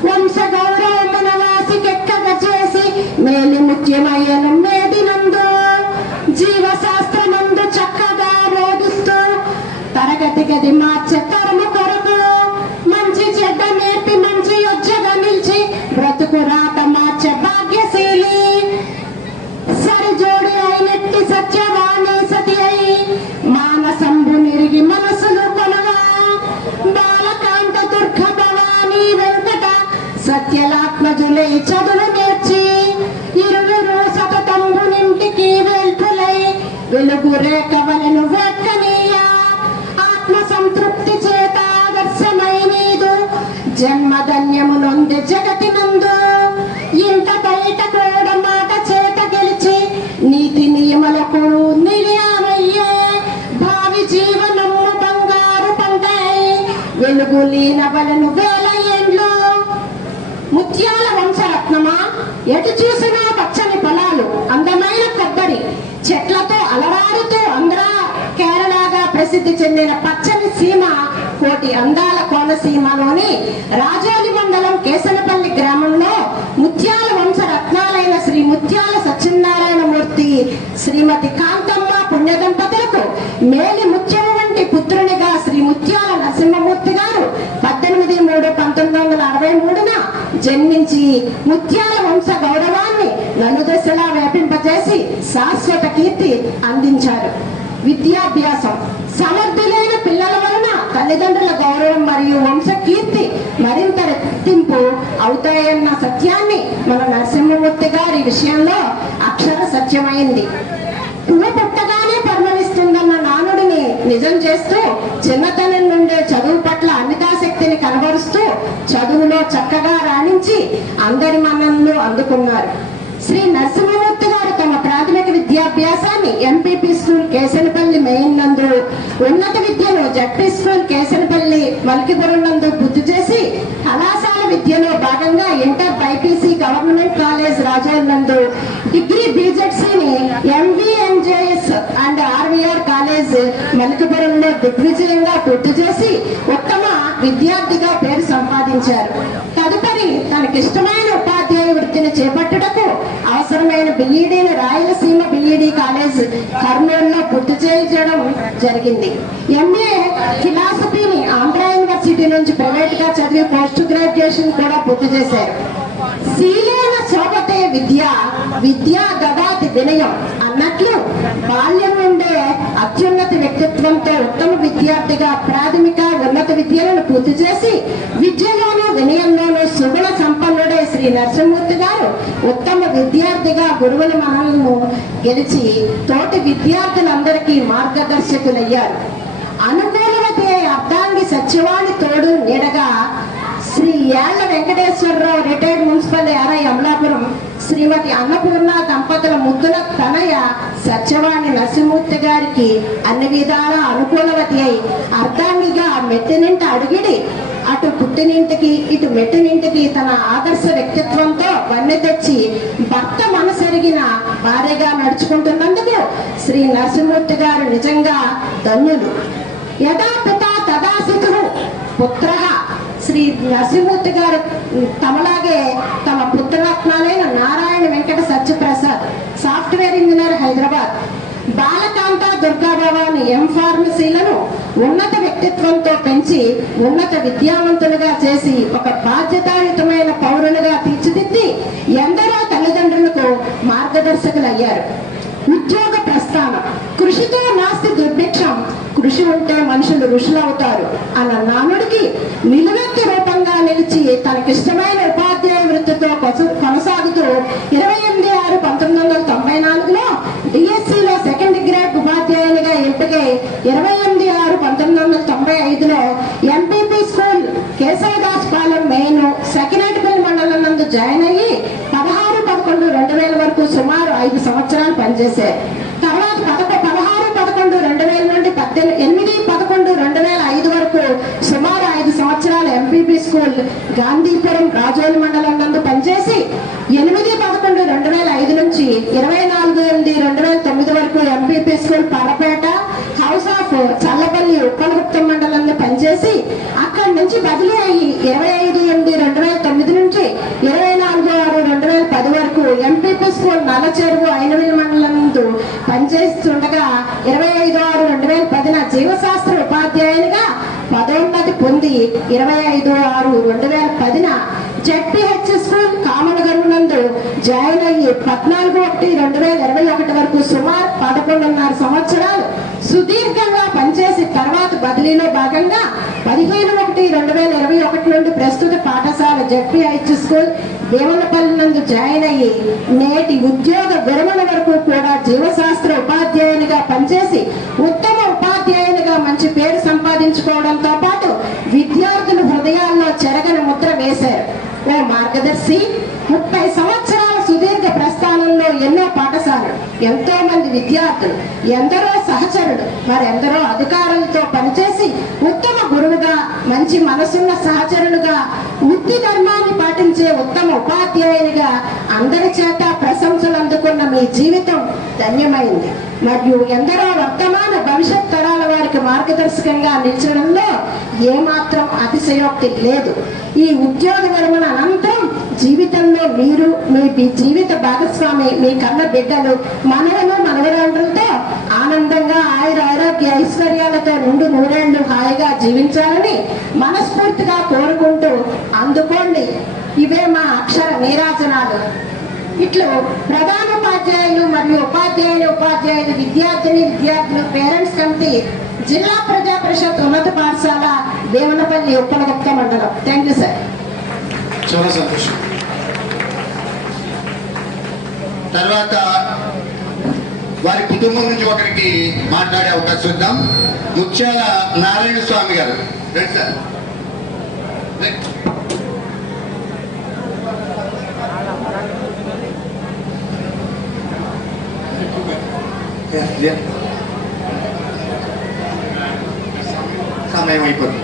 వంశ గౌరవమున వాసికెక్కగా చేసి మేలి ముఖ్యమయ్యను మేదినందు జీవశాస్త్రమందు చక్కగా బోధిస్తూ తరగతి గది మార్చే తరము కొరకు మంచి చెడ్డ నేర్పి మంచి యోజ్యగా నిలిచి బ్రతుకు రాత మార్చే భాగ్యశీలి, సరిజోడి అయినట్టి సత్యవాణి సతి అయి మానసంబు నిరిగి మనసులు కొనగా బాలకాంత దుర్గ భవానీ వెంకట సత్యలాత్మజులై చదువు నేర్చి ఇరువురు సతతంబు నింటికి వెల్పులై వెలుగు రేఖ వలెను వెక్కనీయ ఆత్మ సంతృప్తి చేత ఆదర్శమై నీదు జన్మధన్యమునొంది జగతినందు ఇంత బయట కూడా మాట చేత గెలిచి నీతి నియమలకు నిలయమయ్యే భావి జీవనము బంగారు పంటై వెలుగు లీనవలను వేల ఏండ్లు. ముత్యాల వంశరత్నమా, ఎటు చూసినా పచ్చని పొలాలు, అందమైన కొబ్బరి చెట్లతో అలరారుతూ ఆంధ్రా కేరళగా ప్రసిద్ధి చెందిన పచ్చని సీమ కోటి అందాల కోనసీమలోని రాజోలి మండలం కేసనపల్లి గ్రామంలో ముత్యాల వంశ రత్నాలైన శ్రీ ముత్యాల సత్యనారాయణ మూర్తి శ్రీమతి కాంతమ్మ పుణ్య దంపతులకు మేలి ముత్యము వంటి పుత్రునిగా శ్రీ ముత్యాల నరసింహమూర్తి గారు 18/3/1963 జన్మించి ముత్యాల వంశ గౌరవాన్ని నలుదశలా వ్యాపింపజేసి శాశ్వత కీర్తి అందించారు. విద్యాభ్యాసం సమర్థులైన తల్లిదండ్రుల గౌరవం మరియు వంశ కీర్తి మరింత రెట్టింపు అవుతాయన్న సత్యాన్ని మన నరసింహమూర్తి గారి విషయంలో అక్షర సత్యమైంది. పువ్వు పుట్టగానే పరిమళిస్తుందన్న నానుడిని నిజం చేస్తూ చిన్నతనం నుండే చదువు పట్ల అమితాశక్తిని కనబరుస్తూ చదువులో చక్కగా రాణించి అందరి మన్ననలు అందుకున్నారు. శ్రీ నరసింహమూర్తి గారు తమ ప్రాథమిక విద్యాభ్యాసాన్ని ఎంపీపీ స్కూల్ కేసనపల్లి మెయిన్ నందు, ఉన్నత విద్యను జడ్పీ స్కూల్ కేసనపల్లి మల్కిపురం నందు పూర్తి చేసి కళాశాల విద్యలో భాగంగా inter BiPC government college Razole నందు, డిగ్రీ బీజెడ్సీని ఎంవీఎన్జేఎస్ అండ్ ఆర్వీఆర్ కాలేజ్ మల్కిపురంలో దిగ్విజయంగా పూర్తి చేసి ఉత్తమ విద్యార్థిగా పేరు సంపాదించారు. తదుపరి తనకిష్టమైన ఉపాధ్యాయ వృత్తిని చేపట్టుటకు అవసరమైన బిఈడీని రాయలసీమ బిఈడి కాలేజ్ కర్నూలులో పూర్తి చేయడం జరిగింది. ఎంఏ ఫిలాసఫీని ఆంధ్ర యూనివర్సిటీ నుంచి ప్రైవేట్ గా చదివి పోస్ట్ గ్రాడ్యుయేషన్ కూడా పూర్తి చేశారు. శీలేన శోభతే విద్య, విద్యా దదాతి వినయం అన్నట్లు బాల్యం నుండే అత్యున్నత వ్యక్తిత్వంతో ఉత్తమ విద్యార్థిగా ప్రాథమిక ఉన్నత విద్యలను పూర్తి చేసి విద్యలోనూ వినయంలోనూ సుగుణ సంపన్నుడే శ్రీ నరసింహమూర్తి గారు ఉత్తమ విద్యార్థిగా గురువుల మనలను గెలిచి తోటి విద్యార్థులందరికీ మార్గదర్శకులయ్యారు. అనుకూలవతి అర్ధాంగి సత్యవాణి తోడు నీడగా Shri Yalla Venkateswararao retired municipal RI Amalapuram Shrimati Annapurna దంపతుల ముద్దుల తనయ సత్యవాణి నరసింహమూర్తి గారికి అన్ని విధాల అనుకూలవతి అయి అర్ధాంగిగా మెట్టినింట అడిగిడి అటు పుట్టినింటికి ఇటు మెట్టినింటికి తన ఆదర్శ వ్యక్తిత్వంతో వన్నె తెచ్చి భర్త మనసెరిగిన భార్యగా నడుచుకుంటున్నందుకు శ్రీ నరసింహమూర్తి గారు నిజంగా ధన్యులు. యథా పిత తదా శిశుః పుత్రః. శ్రీ నరసింహమూర్తి గారు తమలాగే తమ పుత్రరత్నాలైన నారాయణ వెంకట సత్యప్రసాద్ సాఫ్ట్వేర్ ఇంజనీర్ హైదరాబాద్, బాలకాంత దుర్గాభవాని ఎం ఫార్మసీలను ఉన్నత వ్యక్తిత్వంతో పెంచి ఉన్నత విద్యావంతులుగా చేసి ఒక బాధ్యతాయుతమైన పౌరులుగా తీర్చిదిద్ది ఎందరో తల్లిదండ్రులకు మార్గదర్శకులయ్యారు. ఉద్యోగ ప్రస్థానం. కృషితో నాస్తి దుర్భిక్షం, కృషి ఉంటే మనుషులు ఋషులవుతారు అన్న నానుడికి నిలువెత్తి రూపంగా నిలిచి తనకిష్టమైన ఉపాధ్యాయ వృత్తితో కొనసాగుతూ 28/6/1994లో డిఎస్సిలో సెకండ్ గ్రేడ్ ఉపాధ్యాయునిగా ఎంపికై 28/6/1995లో MPP school Keshavadas Palem main Sakhinetipalli మండలం నందు జాయిన్ అయ్యి 16/11/2000 వరకు సుమారు 5 సంవత్సరాలు పనిచేశారు. తర్వాత 16/11/2000 నుండి 8/11/2005 వరకు సుమారు 5 సంవత్సరాలు ఎంపీపీ స్కూల్ గాంధీపురం రాజోలి మండలం నందు పనిచేసి 8/11/2005 నుంచి 24/8/2009 వరకు MPP school Padapeta house of Challapalli Uppalaguptam మండలంలో పనిచేసి అక్కడి నుంచి బదిలీ అయ్యి 25/8/2009 నుంచి 24/6/2010 వరకు ఎంపీపీ స్కూల్ నల్లచెరువు ఐనవిల్ మండలం నందు పనిచేస్తుండగా 25/6/2010 జీవశాస్త్ర ఉపాధ్యాయునిగా పదోన్నతి పొంది 25/6/2010 జెడ్పీహెచ్ స్కూల్ కామనగర్ నందు జాయిన్ అయ్యి 14/1/2021 వరకు సుమారు 11.5 సంవత్సరాలు సుదీర్ఘంగా పనిచేసి తర్వాత బదిలీలో భాగంగా 15/1/2021 నుండి ప్రస్తుత పాఠశాల జెడ్పీహెచ్ స్కూల్ దేవనపల్లి నందు జాయిన్ అయ్యి నేటి ఉద్యోగ విరమణ వరకు కూడా జీవశాస్త్ర ఉపాధ్యాయునిగా పనిచేసి ఉత్తమ ఉపాధ్యాయునిగా మంచి పేరు సంపాదించుకోవడంతో పాటు విద్యార్థుల హృదయాల్లో చెరగని ముద్ర వేశారు. ఓ మార్గదర్శి 30 సంవత్సరాల సుదీర్ఘ ప్రస్థానంలో ఎన్నో పాఠశాలలు, ఎంతో మంది విద్యార్థులు, ఎందరో సహచరులు, మరెందరో అధికారులతో పనిచేసి ఉత్తమ గురువుగా, మంచి మనసున్న సహచరులుగా, వృత్తి ధర్మాన్ని పాటించే ఉత్తమ ఉపాధ్యాయునిగా అందరి చేత ప్రశంసలు అందుకున్న మీ జీవితం ధన్యమైంది. మరియు ఎందరో వర్తమాన భవిష్యత్ తరాల వారికి మార్గదర్శకంగా నిలిచడంలో ఏమాత్రం అతిశయోక్తి లేదు. ఈ ఉద్యోగ విరమణ అనంతరం జీవితంలో మీరు, మీ జీవిత భాగస్వామి, మీ కన్న బిడ్డలు, మనవలు, మనవరాండ్రులతో ఆనందంగా ఆరోగ్య ఐశ్వర్యాలతో నుండి 100 ఏళ్లు హాయిగా జీవించాలని మనస్ఫూర్తిగా కోరుకుంటూ అందుకోండి. ఇవే మా అక్షర నీరాజనాలు. ఇట్లు ప్రధానోపాధ్యాయులు మరియు ఉపాధ్యాయులు, విద్యార్థులు, పేరెంట్స్ కమిటీ, జిల్లా ప్రజా పరిషత్ ఉన్నత పాఠశాల దేవనపల్లి ఉప్పలగుప్త మండలం. Thank you sir. చాలా సంతోషం. తర్వాత వారి కుటుంబం నుంచి ఒకరికి మాట్లాడే అవకాశం ఇద్దాం. ముత్యాల నారాయణ స్వామి గారు. రండి సార్. సమయం అయిపోతుంది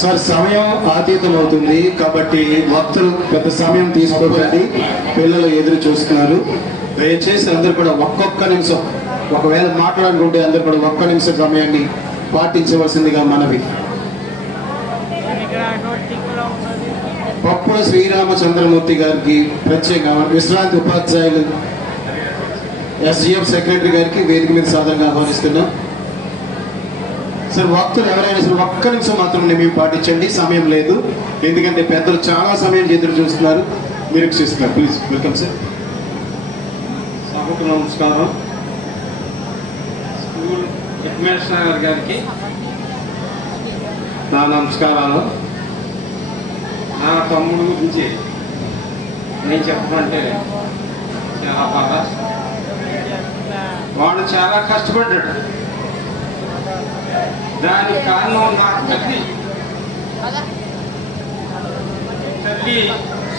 సార్. సమయం అతీతం అవుతుంది కాబట్టి వక్తలు పెద్ద సమయం తీసుకోకండి. పిల్లలు ఎదురు చూస్తున్నారు. దయచేసి అందరూ కూడా ఒక్కొక్క నిమిషం, ఒకవేళ మాట్లాడుకుంటే అందరూ కూడా ఒక్క నిమిషం సమయాన్ని పాటించవలసిందిగా మనవి. పప్పుల శ్రీరామచంద్రమూర్తి గారికి ప్రత్యేకంగా విశ్రాంతి ఉపాధ్యాయులు ఎస్జిఎఫ్ సెక్రటరీ గారికి వేదిక మీద సాధారణంగా ఆహ్వానిస్తున్నాం. సార్ వక్తులు ఎవరైనా సరే ఒక్క నిమిషం మాత్రం మేము పాటించండి. సమయం లేదు, ఎందుకంటే పెద్దలు చాలా సమయం ఎదురు చూస్తున్నారు, నిరీక్షిస్తున్నారు. Please welcome sir. సభకు నమస్కారం. స్కూల్ అడ్మినిస్ట్రేటర్ గారికి నా నమస్కారాలు. నా తమ్ముడు గురించి నేను చెప్పమంటే చాలా బాధ. వాడు చాలా కష్టపడ్డాడు. దానికి కారణం నాకు తల్లి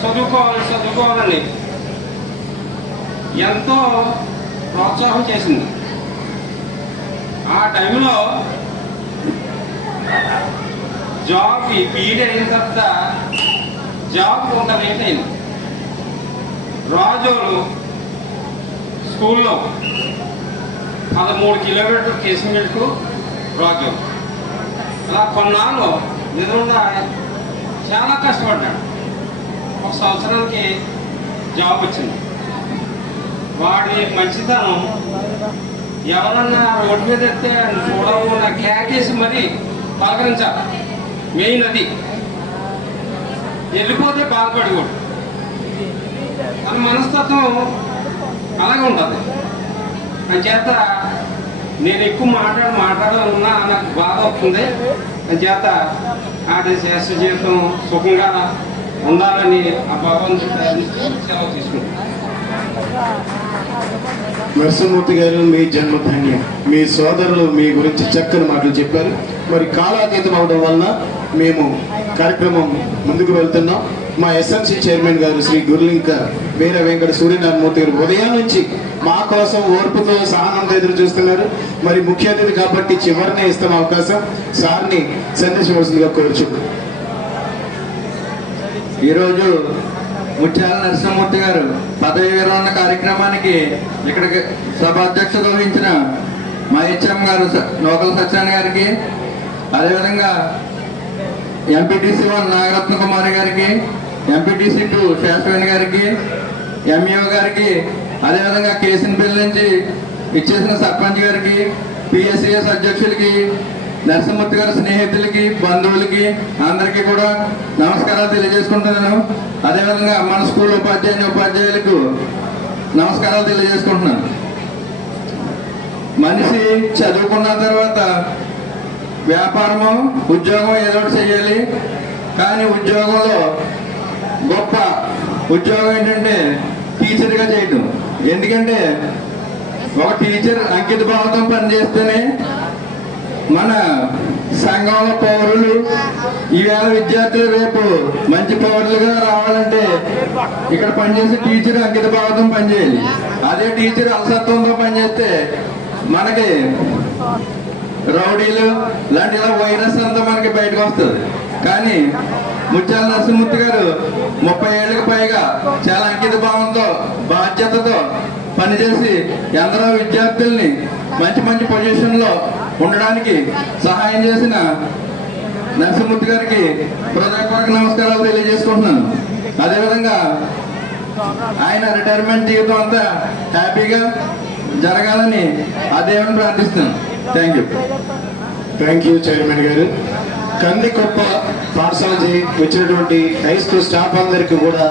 చదువుకోవాలని ఎంతో ప్రోత్సాహం చేసింది. ఆ టైంలో జాబ్ బీఈడీ అయిన తర్వాత జాబ్ కొంత లేట్ అయింది. రాజోలు స్కూల్లో 13 కిలోమీటర్లు కేసుమిల్కు రాజోలు. అలా కొన్నాళ్ళు నిజంగా చాలా కష్టపడ్డాడు. ఒక సంవత్సరానికి జాబ్ వచ్చింది. వాడి మంచితనం ఎవరన్నా రోడ్డు మీద ఎత్తే చూడకుండా క్యాకేసి మరీ పలకరించాలి. మెయిన్ అది. వెళ్ళిపోతే బాధపడకూడదు. తన మనస్తత్వం అలాగే ఉంటుంది. అంచేత నేను ఎక్కువ మాట్లాడాలన్నా నాకు బాధ వస్తుంది. అంచేత ఆడి శాస్త్ర జీవితం సుఖంగా ఉండాలని ఆ భగవంతుడు సెలవు తీసుకుంటాను. నరసింహమూర్తి గారు, మీ జన్మధన్యం. మీ సోదరులు మీ గురించి చక్కని మాటలు చెప్పారు. మరి కాలాతీతం అవడం వలన మేము కార్యక్రమం ముందుకు వెళ్తున్నాం. మా ఎస్ఎంసీ చైర్మన్ గారు శ్రీ గురులింక వీర వెంకట సూర్యనారాయణమూర్తి గారు ఉదయం నుంచి మా కోసం ఓర్పుతో సహనంతో ఎదురు చూస్తున్నారు. మరి ముఖ్య అతిథి కాబట్టి చివరినే ఇస్తాం అవకాశం. సార్ని సందేశవలసిందిగా కోరుచు. ఈరోజు ముత్యాల నరసింహమూర్తి గారు పదవి విరమణ కార్యక్రమానికి ఇక్కడికి సభాధ్యక్షత వహించిన మా హెచ్ఎం గారు నోకల సత్యనారాయణ గారికి, అదేవిధంగా ఎంపీటీసీ 1 నాగరత్న కుమారి గారికి, ఎంపీటీసీ 2 శాస్త్రవేణి గారికి, ఎంఈఓ గారికి, అదేవిధంగా కేసిన్పల్లి నుంచి ఇచ్చేసిన సర్పంచ్ గారికి, పిఎస్సిఎస్ అధ్యక్షులకి, నరసింహమూర్తి గారి స్నేహితులకి, బంధువులకి అందరికీ కూడా నమస్కారాలు తెలియజేసుకుంటున్నాను. అదేవిధంగా మన స్కూల్ ఉపాధ్యాయులకు నమస్కారాలు తెలియజేసుకుంటున్నాను. మనిషి చదువుకున్న తర్వాత వ్యాపారము, ఉద్యోగం ఏదో ఒకటి చేయాలి. కానీ ఉద్యోగంలో గొప్ప ఉద్యోగం ఏంటంటే టీచర్గా చేయటం. ఎందుకంటే ఒక టీచర్ అంకిత భావంతో పనిచేస్తేనే మన సంఘంలో పౌరులు, ఈవేళ విద్యార్థులు రేపు మంచి పౌరులుగా రావాలంటే ఇక్కడ పనిచేసే టీచర్ అంకిత భావంతో పనిచేయాలి. అదే టీచర్ అలసత్వంతో పనిచేస్తే మనకి రౌడీలు లాంటి ఇలా వైరస్ అంతా మనకి బయటకు వస్తుంది. కానీ ముత్యాల నరసింహమూర్తి గారు 30 ఏళ్ళకి పైగా చాలా అంకిత భావంతో, బాధ్యతతో పనిచేసి ఎందరో విద్యార్థుల్ని మంచి మంచి పొజిషన్లో ఉండడానికి సహాయం చేసిన నరసింహమూర్తి గారికి హృదయపూర్వక నమస్కారాలు తెలియజేసుకుంటున్నాను. అదేవిధంగా ఆయన రిటైర్మెంట్ జీవితం అంతా హ్యాపీగా జరగాలని ఆ దేవుని ప్రార్థిస్తున్నాను. థ్యాంక్ యూ చైర్మన్ గారు. కందికొప్ప పాఠశాల వచ్చినటువంటి హై స్కూల్ స్టాఫ్ అందరికీ కూడా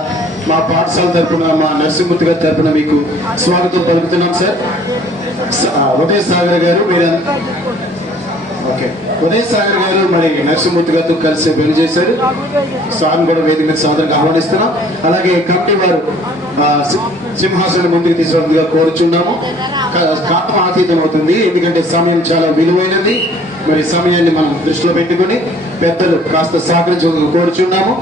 మా పాఠశాల తరఫున, మా నరసింహమూర్తి గారి తరఫున మీకు స్వాగతం పలుకుతున్నాం. సార్ ఉదయ్ సాగర్ గారు, మీరు ఓకే, ఉదయ్ సాగర్ గారు మరి నరసింహమూర్తి గారితో కలిసి పెళ్లి చేశారు. సార్ని కూడా వేదిక మీద సాదరంగా ఆహ్వానిస్తున్నాం. అలాగే కమిటీ వారు సింహాసనం ముందుకు తీసుకుగా కోరుచున్నాము. కాలం అతీతం అవుతుంది, ఎందుకంటే సమయం చాలా విలువైనది. మరి సమయాన్ని మనం దృష్టిలో పెట్టుకుని పెద్దలు కాస్త సహకరించ కోరుచున్నాము.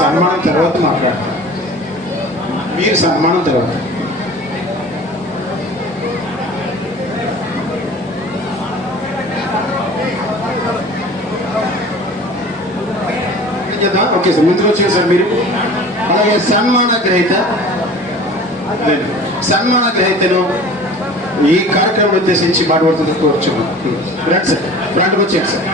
సన్మానం తర్వాత మాట్లాడతాం. మీరు సన్మానం తర్వాత. ఓకే సార్, ముందుకు వచ్చారు సార్ మీరు. అలాగే సన్మాన గ్రహీతను ఈ కార్యక్రమం ఉద్దేశించి మాట్లాడుతున్న కోరుచున్నాం. రండి సార్, ఫ్రంట్కి వచ్చారు సార్.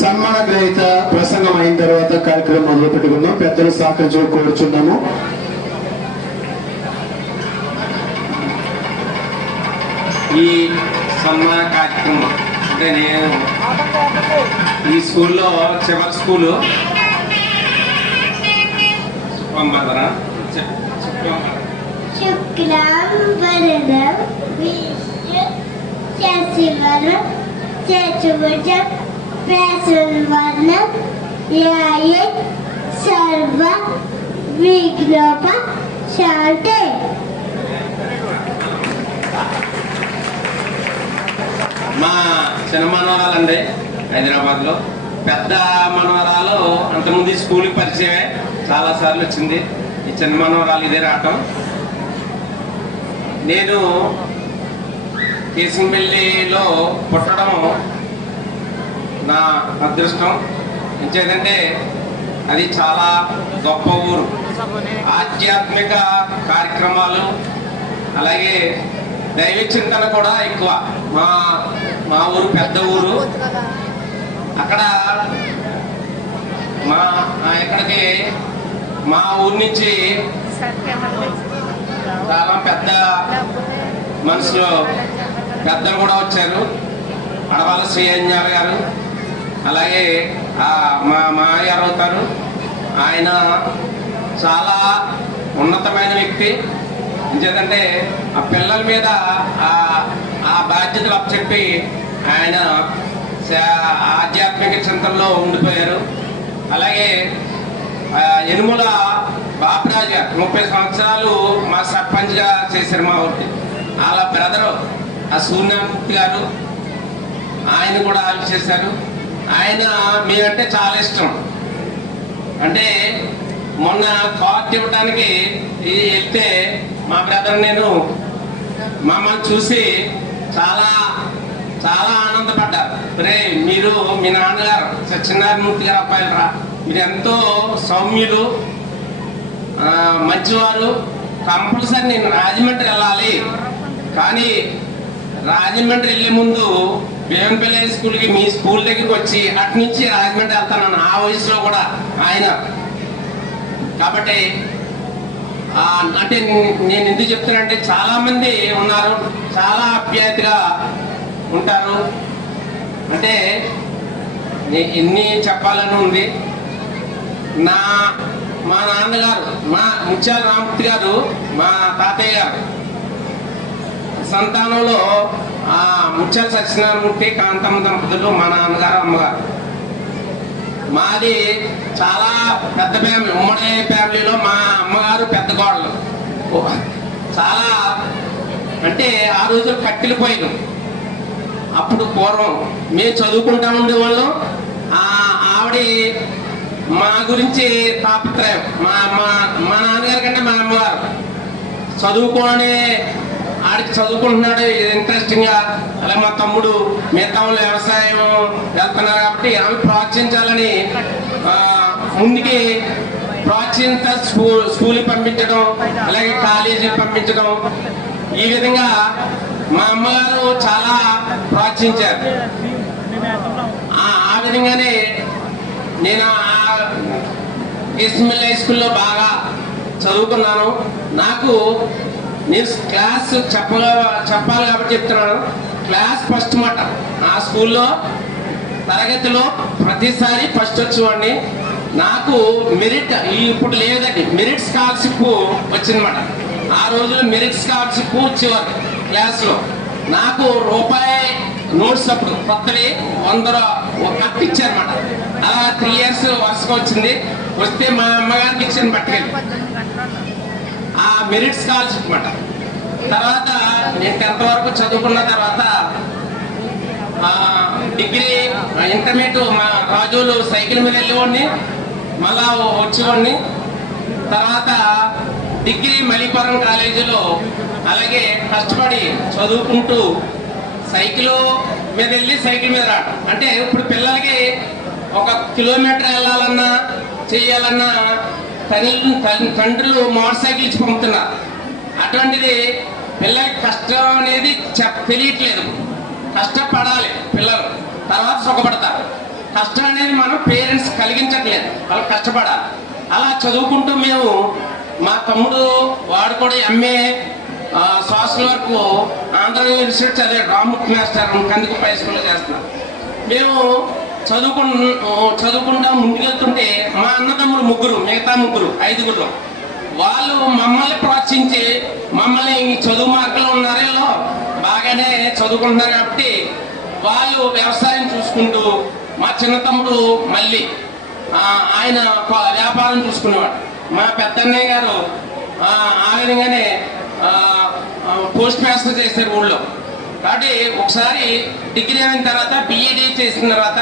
సన్మాన గ్రహీత ప్రసంగం అయిన తర్వాత కార్యక్రమం మొదలు పెట్టుకుందాం. పెద్దలు సహకరించడం కోరుచున్నాము. ఈ సన్మాన కార్యక్రమం అంటే నేను ఈ స్కూల్లో చివరి స్కూలు పంపదరా శుక్లాంబరదం విష్ణు శశివరం చతుర్భుజం ప్రసన్నవదనం ధ్యాయే సర్వ విఘ్నోప శాంతే. మా చిన్న మనవరాలండి హైదరాబాద్లో. పెద్ద మనవరాలు అంతకుముందు స్కూల్కి పరిచయమే, చాలాసార్లు వచ్చింది. ఈ చిన్న మనవరాలు ఇదే రావటం. నేను కేసింపల్లిలో పుట్టడం నా అదృష్టం. ఏంటంటే అది చాలా గొప్ప ఊరు. ఆధ్యాత్మిక కార్యక్రమాలు అలాగే దైవ చింతన కూడా ఎక్కువ. మా ఊరు పెద్ద ఊరు. అక్కడ ఇక్కడికి మా ఊరు నుంచి చాలా పెద్ద మనుషులు పెద్దలు కూడా వచ్చారు. అడవాల శ్రీయంజాల గారు, అలాగే మా మామగారు అవుతారు. ఆయన చాలా ఉన్నతమైన వ్యక్తి. ఎందుకంటే ఆ పిల్లల మీద ఆ బాధ్యతలు అప్పచెప్పి ఆయన ఆధ్యాత్మిక చింతనలో ఉండిపోయారు. అలాగే యనుమల బాపరాజు గారు 30 సంవత్సరాలు మా సర్పంచ్గా చేశారు మా ఊరికి. వాళ్ళ బ్రదరు ఆ సూర్యమూర్తి గారు, ఆయన కూడా ఆలోచన చేశారు. ఆయన మీరంటే చాలా ఇష్టం. అంటే మొన్న కార్డు ఇవ్వడానికి వెళ్తే మా బ్రదర్ నేను మమ్మల్ని చూసి చాలా చాలా ఆనందపడ్డారు. రే మీరు మీ నాన్నగారు సత్యనారాయణమూర్తి గారు అబ్బాయిలు రా, మీరు ఎంతో సౌమ్యులు, మంచివారు. కంపల్సరీ నేను రాజమండ్రి వెళ్ళాలి, కానీ రాజమండ్రి వెళ్ళే ముందు భీమపల్లి స్కూల్కి మీ స్కూల్ దగ్గరికి వచ్చి అటు నుంచి రాజమండ్రి వెళ్తానని ఆ వయసులో కూడా ఆయన. కాబట్టి అంటే నేను ఎందుకు చెప్తానంటే చాలా మంది ఉన్నారు, చాలా ఆప్యాయతగా ఉంటారు. అంటే ఎన్ని చెప్పాలని ఉంది. మా నాన్నగారు, మా ముత్యాల రామూర్తి గారు, మా తాతయ్య గారు సంతానంలో ముత్యాల సత్యనారాయణమూర్తి, కాంతమ్మ దంపతులు, మా నాన్నగారు, అమ్మగారు. మాది చాలా పెద్ద ఫ్యామిలీ, ఉమ్మడి ఫ్యామిలీలో మా అమ్మగారు పెద్ద కోడలు. చాలా అంటే ఆ రోజులు కట్టెలు పోయినాం. అప్పుడు పూర్వం మేము చదువుకుంటా ఉండేవాళ్ళం. ఆవిడ మా గురించి తాపత్రయం. మా నాన్నగారి కంటే మా అమ్మగారు చదువుకోనే ఆడికి చదువుకుంటున్నాడు ఇంట్రెస్టింగ్గా. అలాగే మా తమ్ముడు మిగతా వాళ్ళు వ్యవసాయం వెళ్తున్నారు కాబట్టి ఆమె ప్రోత్సహించాలని ముందుకి ప్రోత్సహించ స్కూల్కి పంపించడం, అలాగే కాలేజీకి పంపించడం. ఈ విధంగా మా అమ్మగారు చాలా ప్రోత్సహించారు. ఆ విధంగానే నేను కేసిమిల్ హై స్కూల్లో బాగా చదువుకున్నాను. నాకు నేను క్లాస్ చెప్పాలి కాబట్టి చెప్తున్నాను. క్లాస్ ఫస్ట్ మాట. ఆ స్కూల్లో తరగతిలో ప్రతిసారి ఫస్ట్ వచ్చేవాడిని. నాకు మెరిట్ ఇప్పుడు లేదండి, మెరిట్ స్కాలర్షిప్ వచ్చిందన్నమాట. ఆ రోజుల్లో మెరిట్ స్కాలర్షిప్ వచ్చేవారు క్లాస్లో. నాకు రూపాయి నోట్స్ అప్పుడు కొత్తవి 100 కట్ ఇచ్చారన్నమాట. అలా 3 years వరుసగా వచ్చింది. వస్తే మా అమ్మగారికి ఇచ్చింది పట్టుకెళ్ళి ఆ మెరిట్ స్కాలర్షిప్ అన్నమాట. తర్వాత నేను 10th వరకు చదువుకున్న తర్వాత డిగ్రీ ఇంటర్మీడియట్ మా రాజులు సైకిల్ మీద వెళ్ళేవాడిని, మళ్ళా వచ్చేవాడిని. తర్వాత డిగ్రీ మలిపురం కాలేజీలో అలాగే కష్టపడి చదువుకుంటూ సైకిల్ మీద వెళ్ళి సైకిల్ మీద రావడం. అంటే ఇప్పుడు పిల్లలకి 1 kilometer వెళ్ళాలన్నా చేయాలన్నా తండ్రులు మోటార్ సైకిల్ ఇచ్చి పంపుతున్నారు. అటువంటిది పిల్లలకి కష్టం అనేది తెలియట్లేదు. కష్టపడాలి పిల్లలు, తర్వాత సుఖపడతారు. కష్టం అనేది మనం పేరెంట్స్ కలిగించట్లేదు, వాళ్ళు కష్టపడాలి. అలా చదువుకుంటూ మేము మా తమ్ముడు వాడు కూడా MA social work Andhra university చదివాడు, రామ్మూర్తి మాస్టర్ కందికుప్ప హై స్కూల్లో చేస్తున్నాం. మేము చదువుకుంటా ముందుకెళ్తుంటే మా అన్నదమ్ములు 3, మిగతా 3, 5 వాళ్ళు మమ్మల్ని ప్రోత్సహించి మమ్మల్ని చదువు మార్గంలో ఉన్నారేలో బాగానే చదువుకుంటున్నారు కాబట్టి వాళ్ళు వ్యవసాయం చూసుకుంటూ, మా చిన్న తమ్ముడు మళ్ళీ ఆయన వ్యాపారం చూసుకునేవాడు. మా పెద్దన్నయ్య గారు ఆ విధంగానే పోస్ట్ మాస్టర్ చేశారు ఊళ్ళో. కాబట్టి ఒకసారి డిగ్రీ అయిన తర్వాత BEd చేసిన తర్వాత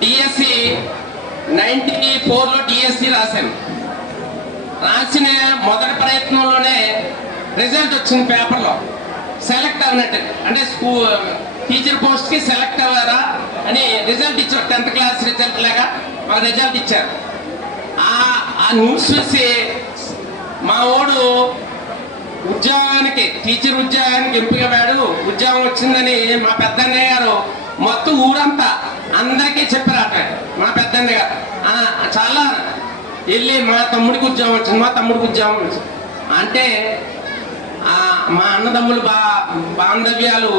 DSc 94లో DSc రాశాను. రాసిన మొదటి ప్రయత్నంలోనే రిజల్ట్ వచ్చింది పేపర్లో. సెలెక్ట్ అన్నట్టు అంటే టీచర్ పోస్ట్కి సెలెక్ట్ అవ్వారా అని రిజల్ట్ ఇచ్చారు. 10th class రిజల్ట్ లాగా మాకు రిజల్ట్ ఇచ్చారు. ఆ న్యూస్ చూసి మా వాడు ఉద్యోగానికి టీచర్ ఉద్యోగానికి ఎంపికయ్యాడు, ఉద్యోగం వచ్చిందని మా పెద్దన్నయ్య గారు మొత్తం ఊరంతా అందరికీ చెప్పారట. మా పెద్దన్నయ్య గారు చాలా వెళ్ళి మా తమ్ముడికి ఉద్యోగం వచ్చింది, మా తమ్ముడికి ఉద్యోగం వచ్చింది అంటే మా అన్నదమ్ములు బాంధవ్యాలు,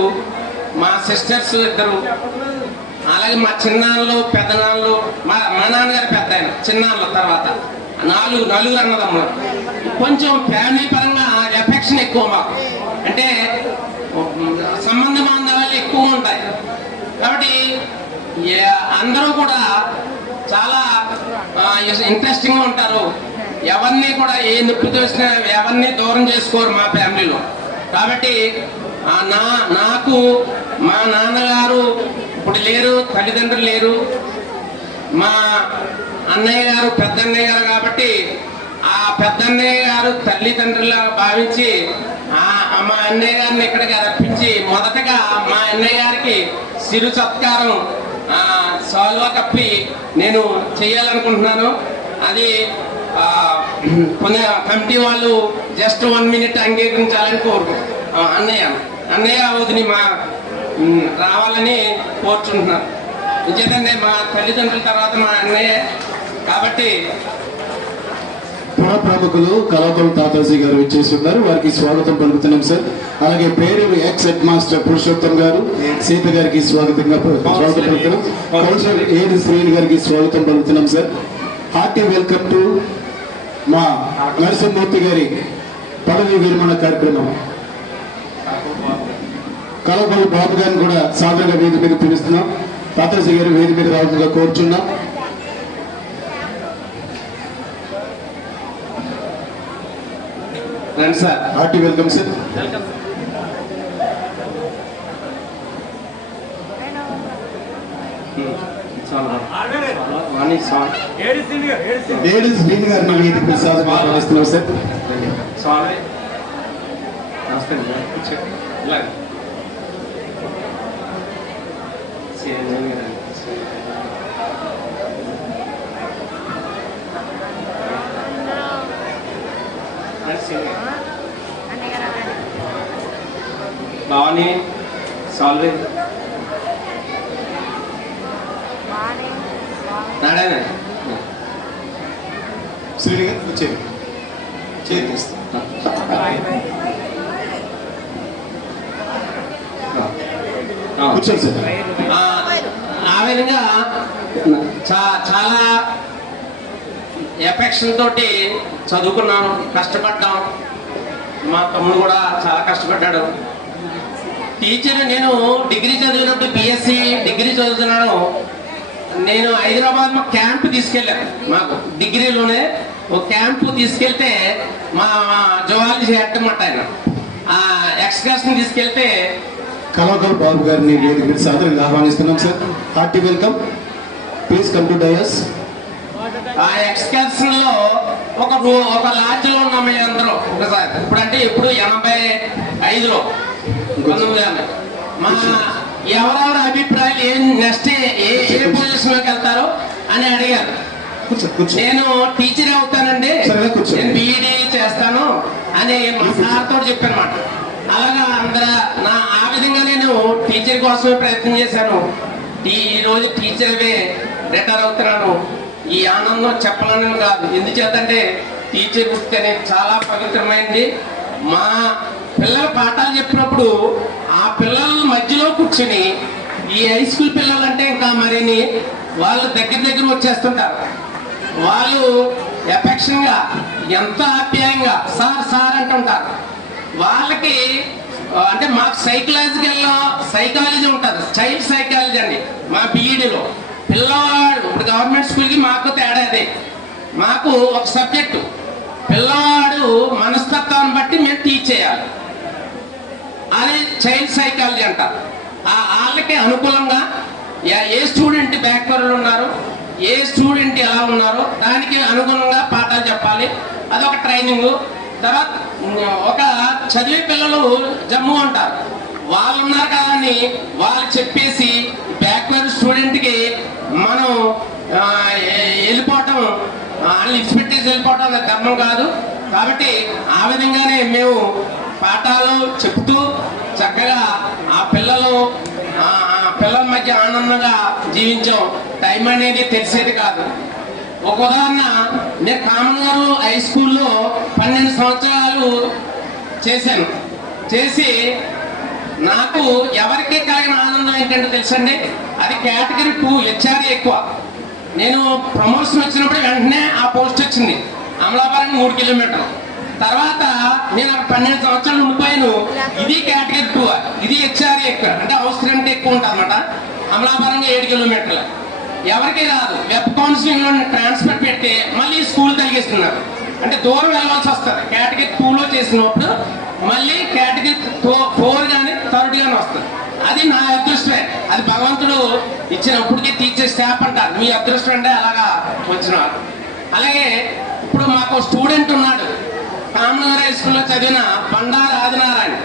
మా సిస్టర్స్ 2, అలాగే మా చిన్నాళ్ళు పెద్దనాళ్ళు, మా నాన్నగారు పెద్ద ఆయన, చిన్నాళ్ళు తర్వాత 4 అన్నదమ్ములు. కొంచెం ఫ్యామిలీ పరంగా ఎఫెక్షన్ ఎక్కువ మాకు, అంటే సంబంధ బాంధవ్యాలు ఎక్కువ ఉంటాయి. కాబట్టి అందరూ కూడా చాలా ఇంట్రెస్టింగ్గా ఉంటారు. ఎవరిని కూడా ఏ నొప్పితో వచ్చినా ఎవరిని దూరం చేసుకోరు మా ఫ్యామిలీలో. కాబట్టి నాకు మా నాన్నగారు ఇప్పుడు లేరు, తల్లిదండ్రులు లేరు. మా అన్నయ్య గారు పెద్దన్నయ్య గారు కాబట్టి ఆ పెద్దన్నయ్య గారు తల్లిదండ్రులా భావించి మా అన్నయ్య గారిని ఇక్కడికి రప్పించి మొదటగా మా అన్నయ్య గారికి సిరు సత్కారం సాల్వా కప్పి నేను చేయాలనుకుంటున్నాను. అది కమిటీ వాళ్ళు జస్ట్ 1 minute అంగీకరించాలని అన్నయ్య వదిని మా రావాలని కోరుచుంటున్నాను. నిజంగానే మా తల్లిదండ్రుల తర్వాత మా అన్నయ్య కాబట్టి పుర ప్రముఖులు కళాపల్లి తాతాజీ గారు ఇచ్చేస్తున్నారు, వారికి స్వాగతం పలుకుతున్నాం సార్. అలాగే పేరు ఎక్స్ హెడ్ మాస్టర్ పురుషోత్తం గారు, సీత గారికి స్వాగతం పలుకుతున్నాం. కౌన్సిలర్ ఏది శ్రీని గారికి స్వాగతం పలుకుతున్నాం సార్. హార్టీ వెల్కమ్ టు మా నరసింహమూర్తి గారి పదవి విరమణ కార్యక్రమం. కళాపల్లి బాబు గారిని కూడా సాధారణ వేది మీద పిలుస్తున్నాం. తాతాజీ గారు వేది మీద రావాల్సిందిగా కోరుచున్నాం. రండి sir. Hearty welcome sir. Ladies Srini గారిని వేదికపై సాధన ఆహ్వానిస్తున్నాం సార్. స్వామి నమస్తే. భవానీ సాల్వే నారాయణ శ్రీని గారు వచ్చేది చేస్తాం. కూర్చోండి సార్. ఆ విధంగా చాలా ఎఫెక్షన్ తోటి చదువుకున్నాను, కష్టపడ్డాం. మా తమ్ముడు కూడా చాలా కష్టపడ్డాడు. టీచర్ నేను డిగ్రీ చదివినప్పుడు బిఎస్సి డిగ్రీ చదువుతున్నాను. నేను హైదరాబాద్ మా క్యాంప్ తీసుకెళ్ళాను. మాకు డిగ్రీలోనే ఒక క్యాంపు తీసుకెళ్తే మా జువాలజీ హెడ్ అన్నమాట ఆయన ఆ ఎక్స్కర్షన్ తీసుకెళ్తే కళాకర్ బాబు గారిని వేదిక సాదరంగా ఆహ్వానిస్తున్నాం sir. Hearty welcome. Please come to dais. ఆ ఎక్స్కర్షన్ లో ఒక లాడ్జ్ లో ఉన్నాం మేము అందరం ఒకసారి. ఇప్పుడంటే ఇప్పుడు 85లో 1980 మా ఎవరెవరి అభిప్రాయాలు ఏం నెక్స్ట్ ఏ పొజిషన్ లోకి వెళ్తారో అని అడిగారు. నేను టీచర్ అవుతానండి, నేను బీఈడీ చేస్తాను అని మా సార్ తోటి చెప్పానమాట. అలాగా ఆ విధంగా నేను టీచర్ కోసమే ప్రయత్నం చేశాను. ఈ రోజు టీచర్ రిటైర్ అవుతున్నాను. ఈ ఆనందం చెప్పలేని కాదు. ఎందుచేతంటే టీచర్ వృత్తి అనేది చాలా పవిత్రమైనది. మా పిల్లలు పాఠాలు చెప్పినప్పుడు ఆ పిల్లల మధ్యలో కూర్చుని ఈ హై స్కూల్ పిల్లలంటే ఇంకా మరిని వాళ్ళు దగ్గర వచ్చేస్తుంటారు. వాళ్ళు ఎఫెక్షన్గా ఎంత ఆప్యాయంగా సార్ సార్ అంటుంటారు. వాళ్ళకి అంటే మాకు సైకాలజీ ఉంటుంది, చైల్డ్ సైకాలజీ అండి మా బీఈడీలో. పిల్లవాడు ఇప్పుడు గవర్నమెంట్ స్కూల్కి మాకు తేడా అదే. మాకు ఒక సబ్జెక్టు పిల్లవాడు మనస్తత్వాన్ని బట్టి మేము టీచ్ చేయాలి. అది చైల్డ్ సైకాలజీ అంటారు. వాళ్ళకి అనుకూలంగా ఏ స్టూడెంట్ బ్యాక్వర్డ్ ఉన్నారు, ఏ స్టూడెంట్ ఎలా ఉన్నారో దానికి అనుగుణంగా పాఠాలు చెప్పాలి. అదొక ట్రైనింగ్. తర్వాత ఒక చదివే పిల్లలు జమ్ము అంటారు, వాళ్ళు ఉన్నారు కదా అని వాళ్ళు చెప్పేసి బ్యాక్వర్డ్ స్టూడెంట్కి మనం వెళ్ళిపోవటం, వాళ్ళని ఇన్స్పెక్టేసి వెళ్ళిపోవటం అనేది ధర్మం కాదు. కాబట్టి ఆ విధంగానే మేము పాఠాలు చెప్తూ చక్కగా ఆ పిల్లల మధ్య ఆనందంగా జీవించాం. టైం అనేది తెలిసేది కాదు. ఒక ఉదాహరణ, నేను కామన్గారు హై స్కూల్లో 12 సంవత్సరాలు చేశాను. చేసి నాకు ఎవరికి కలిగిన ఆనందం ఏంటంటే తెలుసండి, అది కేటగిరీ 2 హెచ్ఆర్ ఎక్కువ. నేను ప్రమోషన్ వచ్చినప్పుడు వెంటనే ఆ పోస్ట్ వచ్చింది. అమలాపురం 3 కిలోమీటర్లు. తర్వాత నేను 12 సంవత్సరాలు ఉండిపోయాను. ఇది కేటగిరీ 2, ఇది హెచ్ఆర్ ఎక్కువ, అంటే అవసరం ఎక్కువ ఉంటుంది అనమాట. అమలాపురంగా 7 కిలోమీటర్లు. ఎవరికి రాదు. వెబ్ కౌన్సిలింగ్ లో ట్రాన్స్ఫర్ పెట్టి మళ్ళీ స్కూల్ తగ్గిస్తున్నారు. అంటే దూరం వెళ్ళాల్సి వస్తుంది. కేటగిరీ 2లో చేసినప్పుడు మళ్ళీ కేటగిరీ 4 కానీ 3rd కానీ వస్తుంది. అది నా అదృష్టమే. అది భగవంతుడు ఇచ్చినప్పటికీ టీచర్ స్టాఫ్ అంటారు మీ అదృష్టం అంటే అలాగా వచ్చినారు. అలాగే ఇప్పుడు మాకు స్టూడెంట్ ఉన్నాడు, కామనగర్ హై స్కూల్లో చదివిన బండారు ఆదినారాయణ.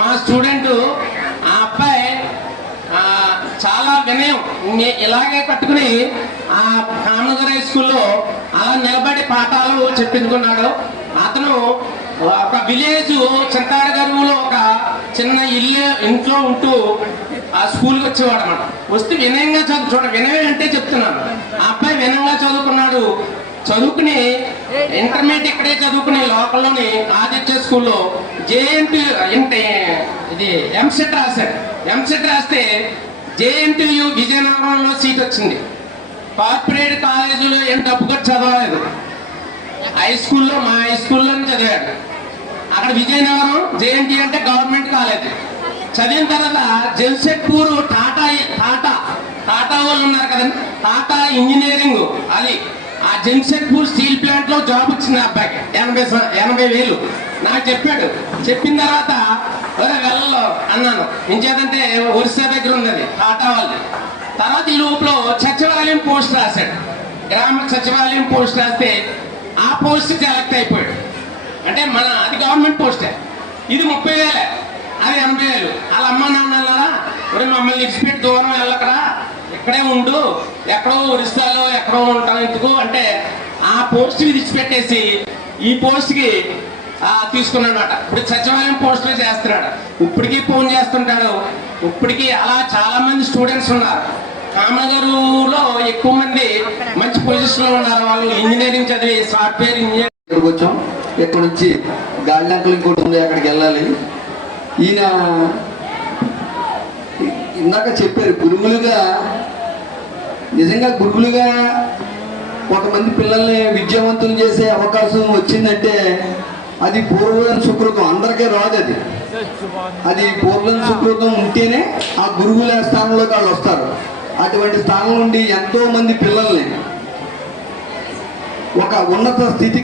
మా స్టూడెంట్, ఆ అబ్బాయి చాలా వినయం. ఇలాగే పట్టుకుని ఆ కామనగర్ హై స్కూల్లో అలా నిలబడి పాఠాలు చెప్పించుకున్నాడు. అతను ఒక విలేజ్ చింతాడగరువులో ఒక చిన్న ఇంట్లో ఉంటూ ఆ స్కూల్కి వచ్చేవాడు అనమాట. వస్తే వినయంగా వినయం అంటే చెప్తున్నాను. ఆ అబ్బాయి వినయంగా చదువుకున్నాడు. చదువుకుని ఇంటర్మీడియట్ ఇక్కడే చదువుకుని లోకల్లోని ఆదిత్య స్కూల్లో జేఎన్టీ ఇది ఎంసెట్ రాశాడు. ఎంసెట్ రాస్తే జేఎన్టీయు విజయనగరంలో సీట్ వచ్చింది. కార్పొరేట్ కాలేజీలో ఏం డబ్బు కొట్టి చదవలేదు. హై స్కూల్లో మా హై స్కూల్లోనే చదివాడు. అక్కడ విజయనగరం జేఎన్టీ అంటే గవర్నమెంట్ కాలేజ్. చదివిన తర్వాత జెమ్షెడ్పూర్ టాటా వాళ్ళు ఉన్నారు కదండి, టాటా ఇంజనీరింగ్, అది ఆ జెమ్షెడ్పూర్ స్టీల్ ప్లాంట్ లో జాబ్ వచ్చింది అబ్బాయికి. 80,000 నాకు చెప్పాడు. చెప్పిన తర్వాత వెళ్ళలో అన్నాను. ఇంకేదంటే ఒరిస్సా దగ్గర ఉంది అది టాటా వాళ్ళు. తర్వాత ఈ లోపల సచివాలయం పోస్ట్ రాశాడు. గ్రామ సచివాలయం పోస్ట్ రాస్తే ఆ పోస్ట్ సెలెక్ట్ అయిపోయాడు. అంటే అది గవర్నమెంట్ పోస్టే. ఇది 30,000, అది 80,000. వాళ్ళ అమ్మ నాన్నలారా మమ్మల్ని ఇచ్చిపెట్టి దూరం వెళ్ళకరా, ఇక్కడే ఉండు, ఎక్కడో ఒరిస్సాలో ఎక్కడో ఉంటాం ఎందుకు అంటే ఆ పోస్ట్ విడిచిపెట్టేసి ఈ పోస్ట్కి తీసుకున్నాడట. ఇప్పుడు సచివాలయం పోస్టులో చేస్తున్నాడు. ఇప్పటికీ ఫోన్ చేస్తుంటాడు. ఇప్పటికీ అలా చాలా మంది స్టూడెంట్స్ ఉన్నారు. కామనగరులో ఎక్కువ మంది మంచి పొజిషన్ లో ఉన్నారు. వాళ్ళు ఇంజనీరింగ్ చదివి సాఫ్ట్వేర్ ఇంజనీరింగ్ వచ్చాం. ఇక్కడ నుంచి గాలింకలు ఇంకోటి ఉంది, అక్కడికి వెళ్ళాలి. ఈయన ఇందాక చెప్పారు గురువులుగా, నిజంగా గురువులుగా కొంతమంది పిల్లల్ని విద్యావంతులు చేసే అవకాశం వచ్చిందంటే అది పూర్వం సుకృతం, అందరికీ రాదు అది. అది పూర్వం సుకృతం ఉంటేనే ఆ గురువుల స్థానంలోకి వాళ్ళు వస్తారు. అటువంటి స్థానం నుండి ఎంతో మంది పిల్లల్ని ఒక ఉన్నత స్థితి